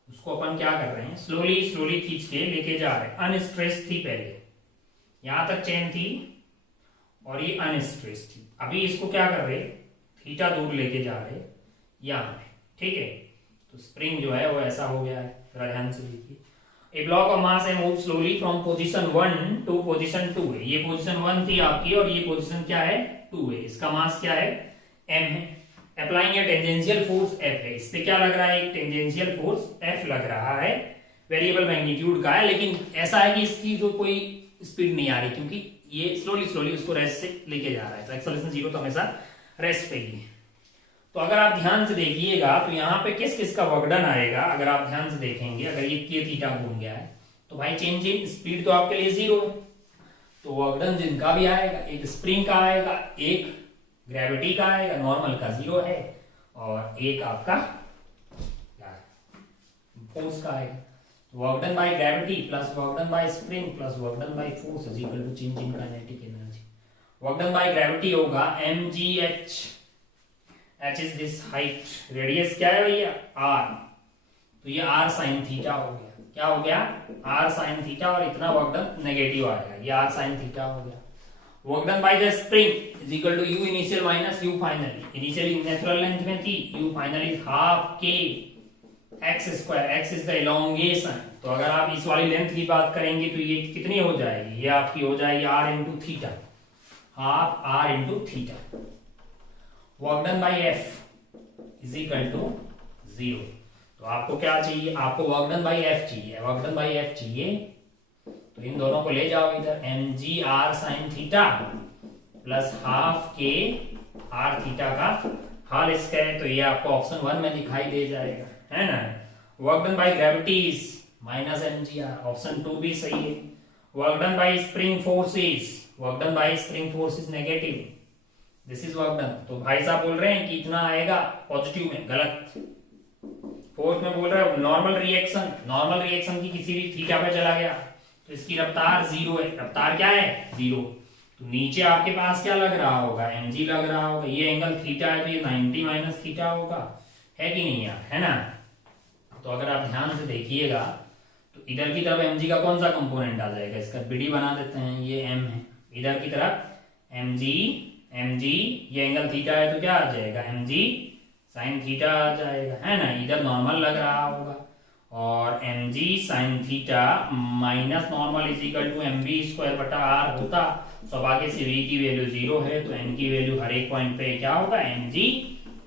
उसको अपन क्या कर रहे हैं, स्लोली खींच के लेके जा रहे हैं। अनस्ट्रेस थी पहले, यहां तक चेन थी और ये अनस्ट्रेस थी। अभी इसको क्या कर रहे, थीटा दूर लेके जा रहे यहां पे, ठीक है। तो स्प्रिंग जो है वो ऐसा हो गया है, जरा ध्यान से देखिए। ए ब्लॉक ऑफ मास है move slowly from position 1 to position 2 है। ये पोजीशन 1 थी आपकी और ये पोजीशन क्या है 2 है। इसका मास क्या है m है। अप्लाइंग ए टेंजेंशियल फोर्स F है। इस पे क्या लग रहा है, एक टेंजेंशियल फोर्स F लग रहा है, वेरिएबल मैग्नीट्यूड का है। लेकिन ऐसा है कि इसकी जो कोई स्पीड नहीं आ रही, क्योंकि ये स्लोली उसको रेस्ट से लेके जा रहा है। तो एक्सेलरेशन 0 तो हमेशा रेस्ट पे ही है। तो अगर आप ध्यान से देखिएगा तो यहाँ पे किस किस का वर्क डन आएगा, अगर आप ध्यान से देखेंगे, अगर ये थीटा घूम गया है तो भाई चेंज इन स्पीड तो आपके लिए 0 है। तो वर्क डन जिनका भी आएगा, एक स्प्रिंग का आएगा, एक ग्रेविटी का आएगा, नॉर्मल का 0 है, और एक आपका फोर्स का आएगा। Work done by gravity plus work done by spring plus work done by force is equal to change in kinetic energy. Work done by gravity होगा mgh, h is this height, radius क्या है भैया r, तो ये r sin theta हो गया। क्या हो गया r sin थीटा, और इतना वर्क डन नेगेटिव आएगा, ये r sin थीटा हो गया। Work done by the spring is equal to u initial minus u final. Initially natural length में थी, u final is half k x square, x is the elongation. तो अगर आप इस वाली लेंथ की बात करेंगे तो ये कितनी हो जाएगी, ये आपकी हो जाएगी r into theta, half r into theta. Work done by f is equal to 0। तो आपको क्या चाहिए, आपको वर्क डन बाय f चाहिए। वर्क डन बाय f चाहिए तो इन दोनों को ले जाओ इधर, m g r sine theta plus half k r theta का हाल स्क्वायर, तो ये आपको ऑप्शन 1 में दिखाई दे जाएगा, है ना। Work done by gravity is minus m g r, option 2 भी सही है। Work done by spring forces, work done by spring force is negative, this is work done. तो भाई साहब बोल रहे हैं कि इतना आएगा पॉजिटिव में, गलत। फोर्थ में बोल रहा है नॉर्मल रिएक्शन, नॉर्मल रिएक्शन की किसी भी थीटा पे चला गया तो इसकी रफ्तार 0 है, रफ्तार क्या है 0। तो नीचे आपके पास क्या लग रहा होगा, mg लग रहा होगा, ये एंगल थीटा है तो ये 90 माइनस थीटा होगा, है कि नहीं यार, है ना। तो अगर आप ध्यान से देखिएगा तो इधर की तरफ mg का कौन सा कंपोनेंट आ जाएगा, इसका bd बना देते हैं, ये m है, इधर की तरफ mg ये एंगल थीटा है तो क्या आ जाएगा mg साइन थीटा आ जाएगा, है ना। इधर नॉर्मल लग रहा होगा और mg sine theta minus normal is equal to mv square बटा आर होता। सौभाग्य से v की वैल्यू 0 है तो n की वैल्यू हर एक पॉइंट पे क्या होगा, mg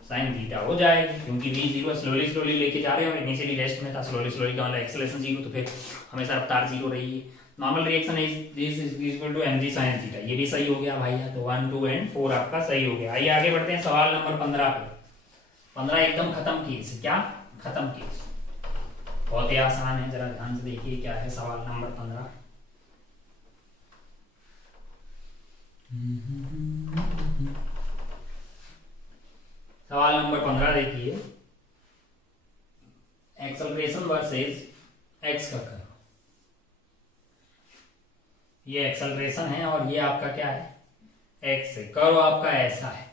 साइन थीटा हो जाएगी, क्योंकि v 0 स्लोली स्लोली लेके जा रहे हैं और इनिशियली रेस्ट में था, स्लोली स्लोली का मतलब एक्सेलरेशन 0, तो फिर हमेशा रफ्तार 0 रही है। Normal reaction is equal to mg sine theta, ये भी सही हो गया भाई, तो 1 2 एंड 4 आपका सही हो गया। आइए आगे बढ़ते हैं सवाल नंबर 15 पे। 15 एकदम खत्म केस, क्या खत्म केस, बहुत ही आसान है, जरा ध्यान से देखिए क्या है सवाल नंबर 15। सवाल नंबर 15 देखिए, एक्सेलरेशन वर्सेस एक्स का कर्व, ये एक्सेलरेशन है और ये आपका क्या है एक्स है, कर्व आपका ऐसा है।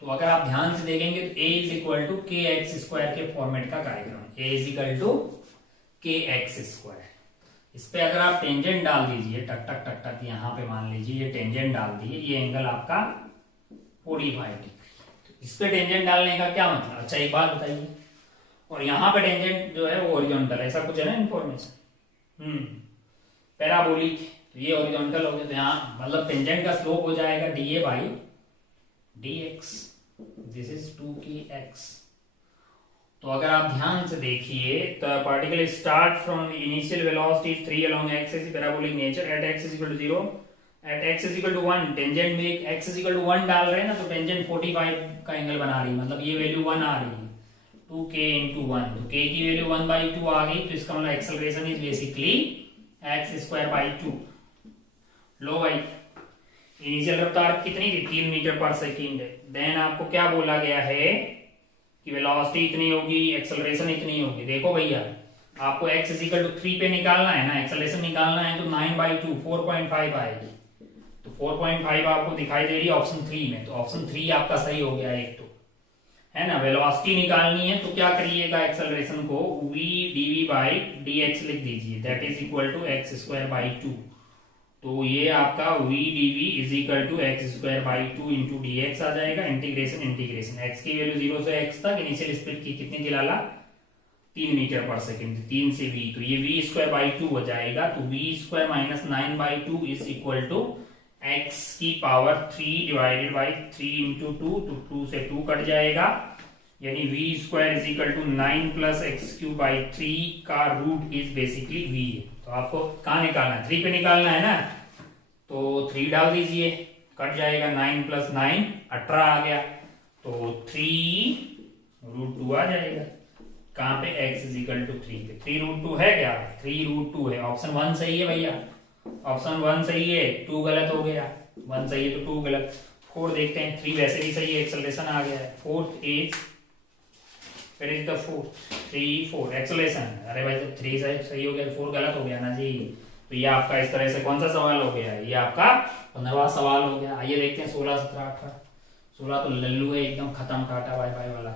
तो अगर आप ध्यान से देखेंगे तो a इज इक्वल टू के एक्स स्क्वायर के फॉर्मेट का कार्यक्रम, a इज इक्वल टू के एक्स स्क्वायर। इस पे अगर आप टेंजेंट डाल दीजिए, टक टक टक टक, यहाँ पे मान लीजिए ये टेंजेंट डाल दिए, ये एंगल आपका 45 डिग्री। तो इस पे टेंजेंट डालने का क्या मतलब, अच्छा एक बात बताइए, और यहाँ पे टेंजेंट जो है वो हॉरिजॉन्टल, ऐसा कुछ है ना इन्फॉर्मेशन, पैराबोलिक, तो ये हॉरिजॉन्टल हो गया, तो यहाँ मतलब टेंजेंट का स्लोप हो जाएगा dA by dx, this is 2kx। तो अगर आप ध्यान से देखिए तो particle start from initial velocity 3 along axis parabolic nature at x is equal to 0 at x is equal to 1, tangent में x इज इक्वल टू 1 डाल रहे हैं ना, तो टेंजेंट 45 का एंगल बना रही है, मतलब ये वैल्यू 1 आ रही है, 2k इंटू 1, तो k की वैल्यू 1/2 आ गई, तो इसका मतलब acceleration is basically x square by 2। लो भाई, इनिशियल रफ्तार कितनी थी 3 मीटर पर सेकेंड, देन आपको क्या बोला गया है कि वेलोसिटी इतनी होगी, एक्सेलरेशन इतनी होगी। देखो भैया, आपको x इज इक्वल टू 3 पे निकालना है ना, एक्सेलरेशन निकालना है, तो 9/2 4.5 आएगी, तो 4.5 आपको दिखाई दे रही है ऑप्शन 3 में, तो ऑप्शन 3 आपका सही हो गया एक, तो है ना। वेलोसिटी निकालनी है तो क्या करिएगा, एक्सेलरेशन को v dv बाई dx लिख दीजिए, that is equal to x square by 2। तो ये आपका v dv is equal to x square by 2 into dx आ जाएगा, इंटीग्रेशन इंटीग्रेशन, x की वैल्यू 0 से x तक, इनिशियल स्पीड की कितनी दिलाला 3 मीटर पर सेकेंड, 3 से v, तो ये v स्क्वायर बाई 2 हो जाएगा, तो v square minus 9/2 is equal to x की पावर 3 डिवाइडेड बाई 3 इंटू 2, तो 2 से 2 कट जाएगा, यानी v square is equal to 9 plus x cube by 3 का रूट इज बेसिकली v है। तो आपको कहाँ निकालना है, 3 पे निकालना है ना, तो 3 डाल दीजिए, कट जाएगा, 9 प्लस 9 18 आ गया, तो 3√2 आ जाएगा, कहाँ पे x इज इक्वल टू 3 पे, 3√2 है क्या, 3√2 है, ऑप्शन 1 सही है भैया, ऑप्शन 1 सही है, 2 गलत हो गया, 1 सही है तो 2 गलत। 4 देखते हैं, 3 वैसे भी सही है, एक्सेलरेशन आ गया है, फोर्थ इज फिर इज द फोर्थ 3 4 एक्सेलरेशन, अरे भाई तो 3 सही हो गया, 4 गलत हो गया ना जी, तो ये आपका इस तरह से कौन सा सवाल हो गया, ये आपका 15वां सवाल हो गया। आइए देखते हैं 16 17 18, 16 तो लल्लू है एकदम खत्म, टाटा बाय बाय वाला।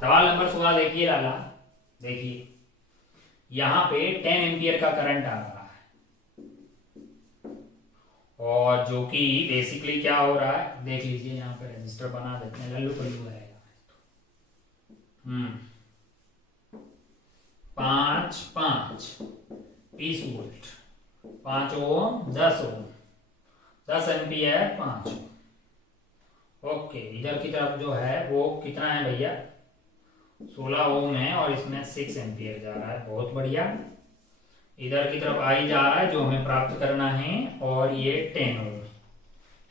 सवाल नंबर 16 देखिए लाला, देखिए यहां पे 10 एम्पियर का करंट आ रहा है और जो कि बेसिकली क्या हो रहा है देख लीजिए, यहाँ पे रजिस्टर बना देते हैं, लल्लू पल्लू है 5 20 वोल्ट, 5 ओम 10 ओम, 10 एम्पियर 5। ओके, इधर की तरफ जो है वो कितना है भैया, 16 ओम है और इसमें 6 एम्पियर जा रहा है। बहुत बढ़िया। इधर की तरफ आई जा रहा है जो हमें प्राप्त करना है, और ये 10 ओम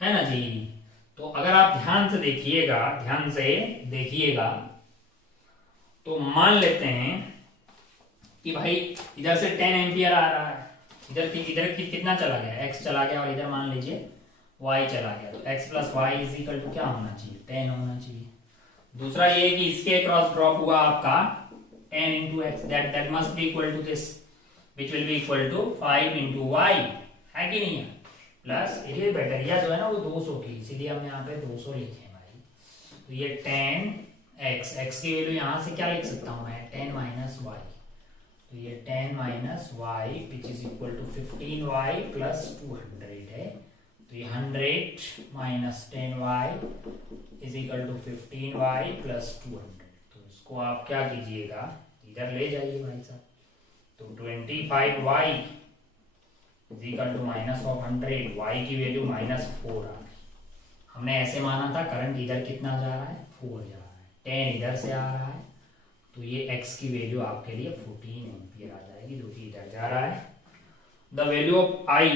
है ना जी। तो अगर आप ध्यान से देखिएगा तो मान लेते हैं कि भाई इधर से 10 एम्पियर आ रहा है, इधर की कितना चला गया, x चला गया, और इधर मान लीजिए y चला गया। तो x plus y is equal to क्या होना चाहिए, 10 होना चाहिए। दूसरा ये कि इसके क्रॉस ड्रॉप हुआ आपका 10 into x, that must be equal to this, which will be equal to 5 into y, है कि नहीं है। प्लस ये बैटरिया जो है ना वो 200 की, इसीलिए हमने यहाँ पे 200 लिखे हैं भाई। तो ये 10 x की वैल्यू यहाँ से क्या लिख सकता हूँ मैं, 10 माइनस वाई। तो ये 10 minus y which is equal to 15y plus 200 है। तो ये 100 minus 10y is equal to 15y plus 200। तो इसको आप क्या कीजिएगा, इधर ले जाइए भाई साहब। तो 25y is equal to minus of 100, y की वैल्यू -4 आ गई। हमने ऐसे माना था करंट इधर कितना जा रहा है, 4 जा रहा है, 10 इधर से आ रहा है। तो ये x की वैल्यू आपके लिए 14 एम्पियर आ जाएगी, जो कि इधर जा रहा है। द वैल्यू ऑफ I,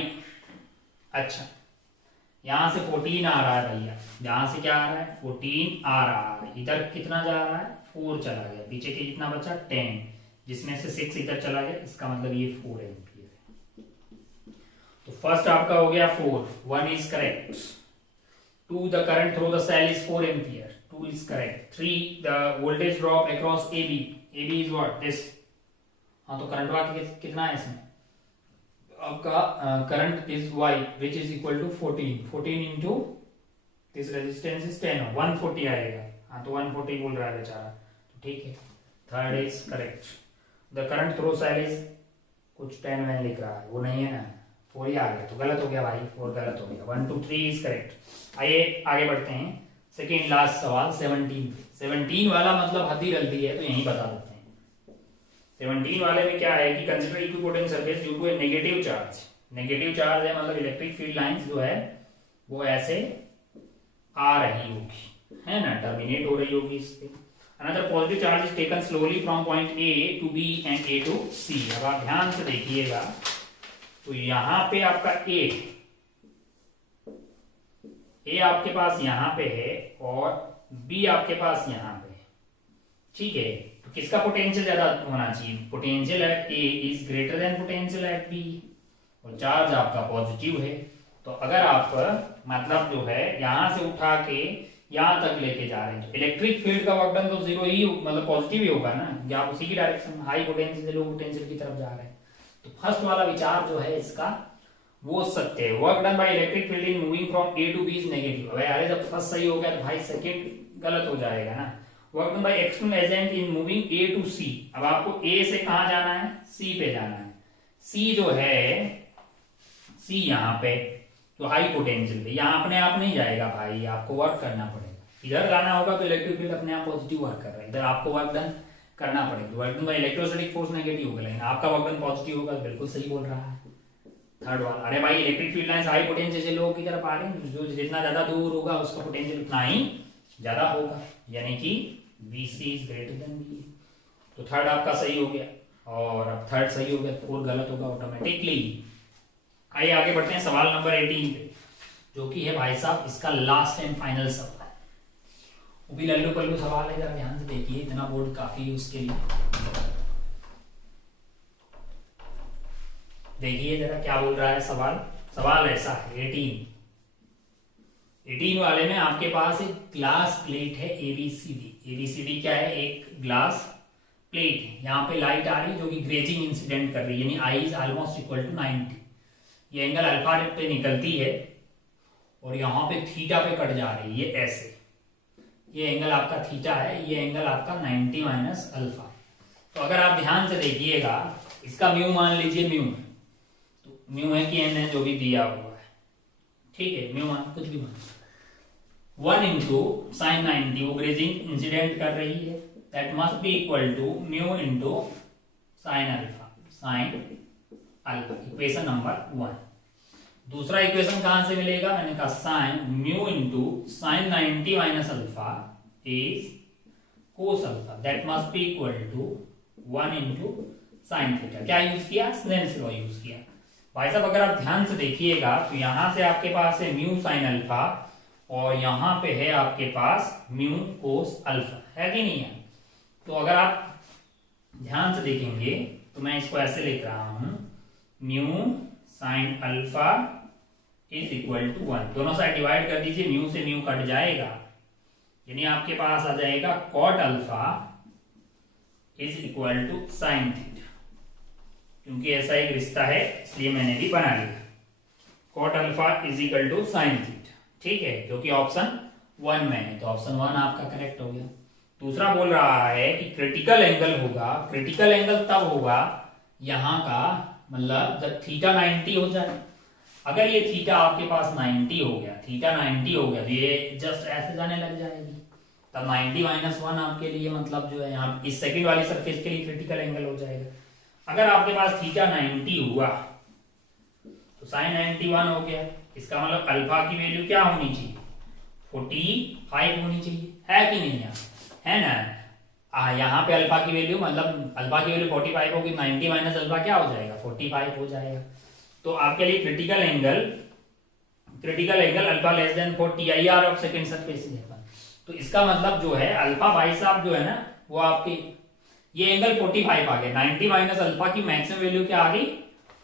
अच्छा यहां से 14 आ रहा है भैया, यहां से क्या आ रहा है, 14 आ रहा है। इधर कितना जा रहा है, 4 चला गया, पीछे के कितना बचा 10, जिसमें से 6 इधर चला गया, इसका मतलब ये 4 एम्पियर है। तो फर्स्ट आपका हो गया 4, 1 is correct. 2 the current through the cell is 4 ampere, 2 is correct. 3 the voltage drop across AB is what, this। हाँ, तो करंट वाला कितना है इसमें आपका, current is Y which is equal to 14 into this resistance is 10, 140 आएगा। हाँ, तो 140 बोल रहा है बेचारा, तो ठीक है, third is correct. The current through cell is कुछ 10 में लिख रहा है, वो नहीं है ना, 4 ही आ गया, तो गलत हो गया भाई, 4 गलत हो गया। 1 2 3 इज करेक्ट। आइए आगे बढ़ते हैं। सेकेंड लास्ट सवाल 17 वाला मतलब हद्दी गलती है, तो यही बता देते हैं। 17 वाले में क्या है कि consider equipotential surface due to a negative charge. Negative charge है मतलब इलेक्ट्रिक फील्ड लाइंस जो है वो ऐसे आ रही होगी, है ना, टर्मिनेट हो रही होगी इससे। Another positive charge is taken slowly from point A to B and A to C। अब आप ध्यान से देखिएगा, तो यहां पे आपका A आपके पास यहां पे है और B आपके पास यहां पे है, ठीक है। तो किसका पोटेंशियल ज्यादा होना चाहिए, potential at A is greater than potential at B, और चार्ज आपका पॉजिटिव है। तो अगर आप मतलब जो है यहां से उठा के यहां तक लेके जा रहे हैं, तो इलेक्ट्रिक फील्ड का वर्क डन तो जीरो ही मतलब पॉजिटिव ही होगा ना, या आप उसी की डायरेक्शन हाई पोटेंशियल से लो पोटेंशियल की तरफ जा रहे हैं। तो फर्स्ट वाला विचार जो है इसका वो सत्य है। Work done by electric field in moving from A to B is negative. अरे जब फर्स्ट सही हो गया तो भाई सेकंड गलत हो जाएगा ना। Work done by external agent in moving A to C। अब आपको A से कहां जाना है, C पे जाना है। C जो है, C यहाँ पे तो हाई पोटेंशियल पे, यहाँ अपने आप नहीं जाएगा भाई, आपको वर्क करना पड़ेगा। इधर जाना होगा तो इलेक्ट्रिक फील्ड अपने आप पॉजिटिव वर्क कर रहा है, इधर आपको वर्क डन करना पड़ेगा। Work done by electrostatic force negative होगा, लेकिन आपका वर्क डन पॉजिटिव होगा, बिल्कुल सही बोल रहा है थर्ड वाला। अरे भाई electric field lines high potential से लो की तरफ आ रहे हैं, जो जितना ज्यादा दूर होगा उसका पोटेंशियल उतना ही ज्यादा होगा, यानी कि BC is greater than B। तो थर्ड आपका सही हो गया, और अब थर्ड सही हो गया तो फोर्थ गलत होगा ऑटोमेटिकली। आइए आगे बढ़ते हैं सवाल नंबर 18 पे, जो कि है भाई साहब इसका लास्ट एंड फाइनल सवाल। वो भी लल्लू पल्लू सवाल है, जरा ध्यान से देखिए, इतना बोर्ड काफी है उसके लिए। देखिए जरा क्या बोल रहा है सवाल ऐसा है 18 वाले में आपके पास एक ग्लास प्लेट है ABCD क्या है, एक ग्लास प्लेट है। यहाँ पे लाइट आ रही है जो कि ग्रेजिंग इंसिडेंट कर रही है, यानी I is almost equal to 90। ये एंगल अल्फा पे निकलती है और यहाँ पे थीटा पे कट जा रही है ऐसे। ये एंगल आपका थीटा है, ये एंगल आपका 90 माइनस अल्फा। तो अगर आप ध्यान से देखिएगा, इसका म्यू मान लीजिए म्यू, तो म्यू है कि एन है जो भी दिया हुआ है, ठीक है, म्यू मान कुछ भी मान 1 इंटू साइन 90, वो ग्रेजिंग इंसिडेंट कर रही है, that must be equal to mu into sine alpha, equation number 1। दूसरा इक्वेशन कहां से मिलेगा, मैंने कहा sine mu into sine 90 minus alpha is cos alpha that must be equal to 1 into sine theta. क्या यूज किया, स्नेल्स लॉ यूज किया। भाई साहब अगर आप ध्यान से देखिएगा तो यहां से आपके पास है म्यू साइन अल्फा और यहां पे है आपके पास म्यू कोस अल्फा, है कि नहीं है। तो अगर आप ध्यान से देखेंगे तो मैं इसको ऐसे लिख रहा हूं, mu sine alpha is equal to 1। दोनों साइड डिवाइड कर दीजिए, म्यू से म्यू कट जाएगा, यानी आपके पास आ जाएगा cot alpha is equal to sine theta. क्योंकि ऐसा एक रिश्ता है इसलिए मैंने भी बना लिया, cot alpha is equal to sine theta. ठीक है, क्योंकि ऑप्शन 1 में है तो ऑप्शन 1 आपका करेक्ट हो गया। दूसरा बोल रहा है कि क्रिटिकल एंगल होगा, क्रिटिकल एंगल तब होगा यहां का मतलब जब थीटा 90 हो जाए। अगर ये थीटा आपके पास 90 हो गया, थीटा 90 हो गया तो ये जस्ट ऐसे जाने लग जाएगी, तब 90 माइनस 1 आपके लिए मतलब जो है यहाँ इस सेकंड वाली सरफेस के लिए क्रिटिकल एंगल हो जाएगा। अगर आपके पास थीटा 90 हुआ तो साइन 91 हो गया, इसका मतलब अल्फा की वैल्यू क्या होनी चाहिए, 45 होनी चाहिए, है कि नहीं है ना। यहाँ पे अल्फा की वैल्यू मतलब अल्फा की वैल्यू 45 होगी, 90 माइनस अल्फा क्या हो जाएगा, 45 हो जाएगा। तो आपके लिए critical angle alpha less than 40 IR of second surface है। तो इसका मतलब जो है अल्फा भाई साहब जो है ना वो आपकी ये एंगल 45 आ गया, 90 माइनस अल्फा की मैक्सिमम वैल्यू क्या आ गई,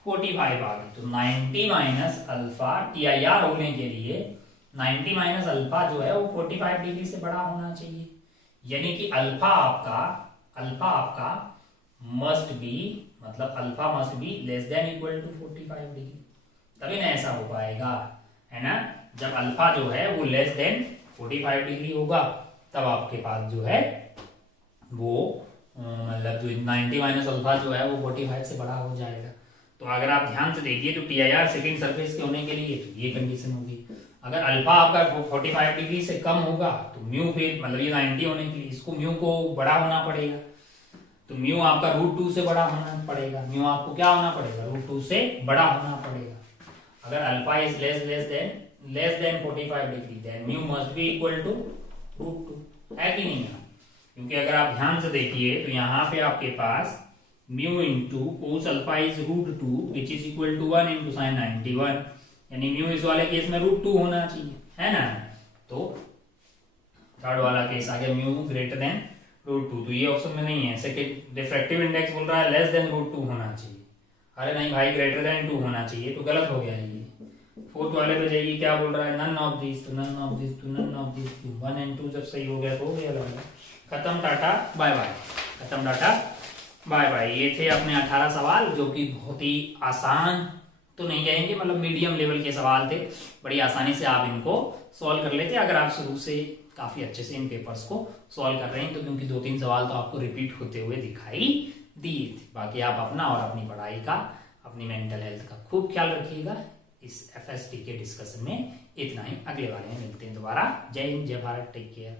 45 आ गई। तो 90 माइनस अल्फा TIR होने के लिए 90 माइनस अल्फा जो है वो 45 डिग्री से बड़ा होना चाहिए, यानी कि अल्फा आपका मस्ट बी मतलब alpha must be less than equal to 45 degree, तभी ना ऐसा हो पाएगा, है ना। जब अल्फा जो है वो लेस देन 45 डिग्री होगा तब आपके पास जो है वो मतलब जो 90 माइनस अल्फा जो है वो 45 से बड़ा हो जाएगा। तो अगर आप ध्यान से देखिए तो TIR सेकंड सरफेस के होने के लिए तो ये कंडीशन होगी। अगर अल्फा आपका 45 डिग्री से कम होगा तो म्यू फिर मतलब ये 90 होने के लिए इसको म्यू को बड़ा होना पड़ेगा, तो म्यू आपका √2 से बड़ा होना पड़ेगा, म्यू आपको क्या होना पड़ेगा, √2 से बड़ा होना पड़ेगा। अगर alpha is less than 45 degree then mu must be equal to √2, है कि नहीं है। क्योंकि अगर आप ध्यान से देखिए तो यहाँ पे आपके पास mu into cos alpha is √2 which is equal to 1 into sine 91, यानी म्यू इस वाले केस में √2 होना चाहिए, है ना। तो थर्ड वाला केस आ गया म्यू ग्रेटर देन √2, तो ये ऑप्शन में नहीं है। सेकंड रिफ्रैक्टिव इंडेक्स बोल रहा है लेस देन √2 होना चाहिए, अरे नहीं भाई ग्रेटर देन 2 होना चाहिए, तो गलत हो गया ये। फोर्थ वाले पे जाइए, क्या बोल रहा है, नन ऑफ दिस, तो नन ऑफ दिस, तो नन ऑफ दिस, 1 एंड 2 जब सही हो गया तो हो गया लगा। खत्म, टाटा बाय बाय, खत्म टाटा बाय बाय। ये थे अपने 18 सवाल जो कि बहुत ही आसान तो नहीं कहेंगे, मतलब मीडियम लेवल के सवाल थे, बड़ी आसानी से आप इनको सॉल्व कर लेते अगर आप शुरू से काफी अच्छे से इन पेपर्स को सॉल्व कर रहे हैं। तो क्योंकि 2-3 सवाल तो आपको रिपीट होते हुए दिखाई दिए थे। बाकी आप अपना और अपनी पढ़ाई का, अपनी मेंटल हेल्थ का खूब ख्याल रखिएगा। इस FST के डिस्कशन में इतना ही, अगले वाले में मिलते हैं दोबारा। जय हिंद, जय भारत, टेक केयर।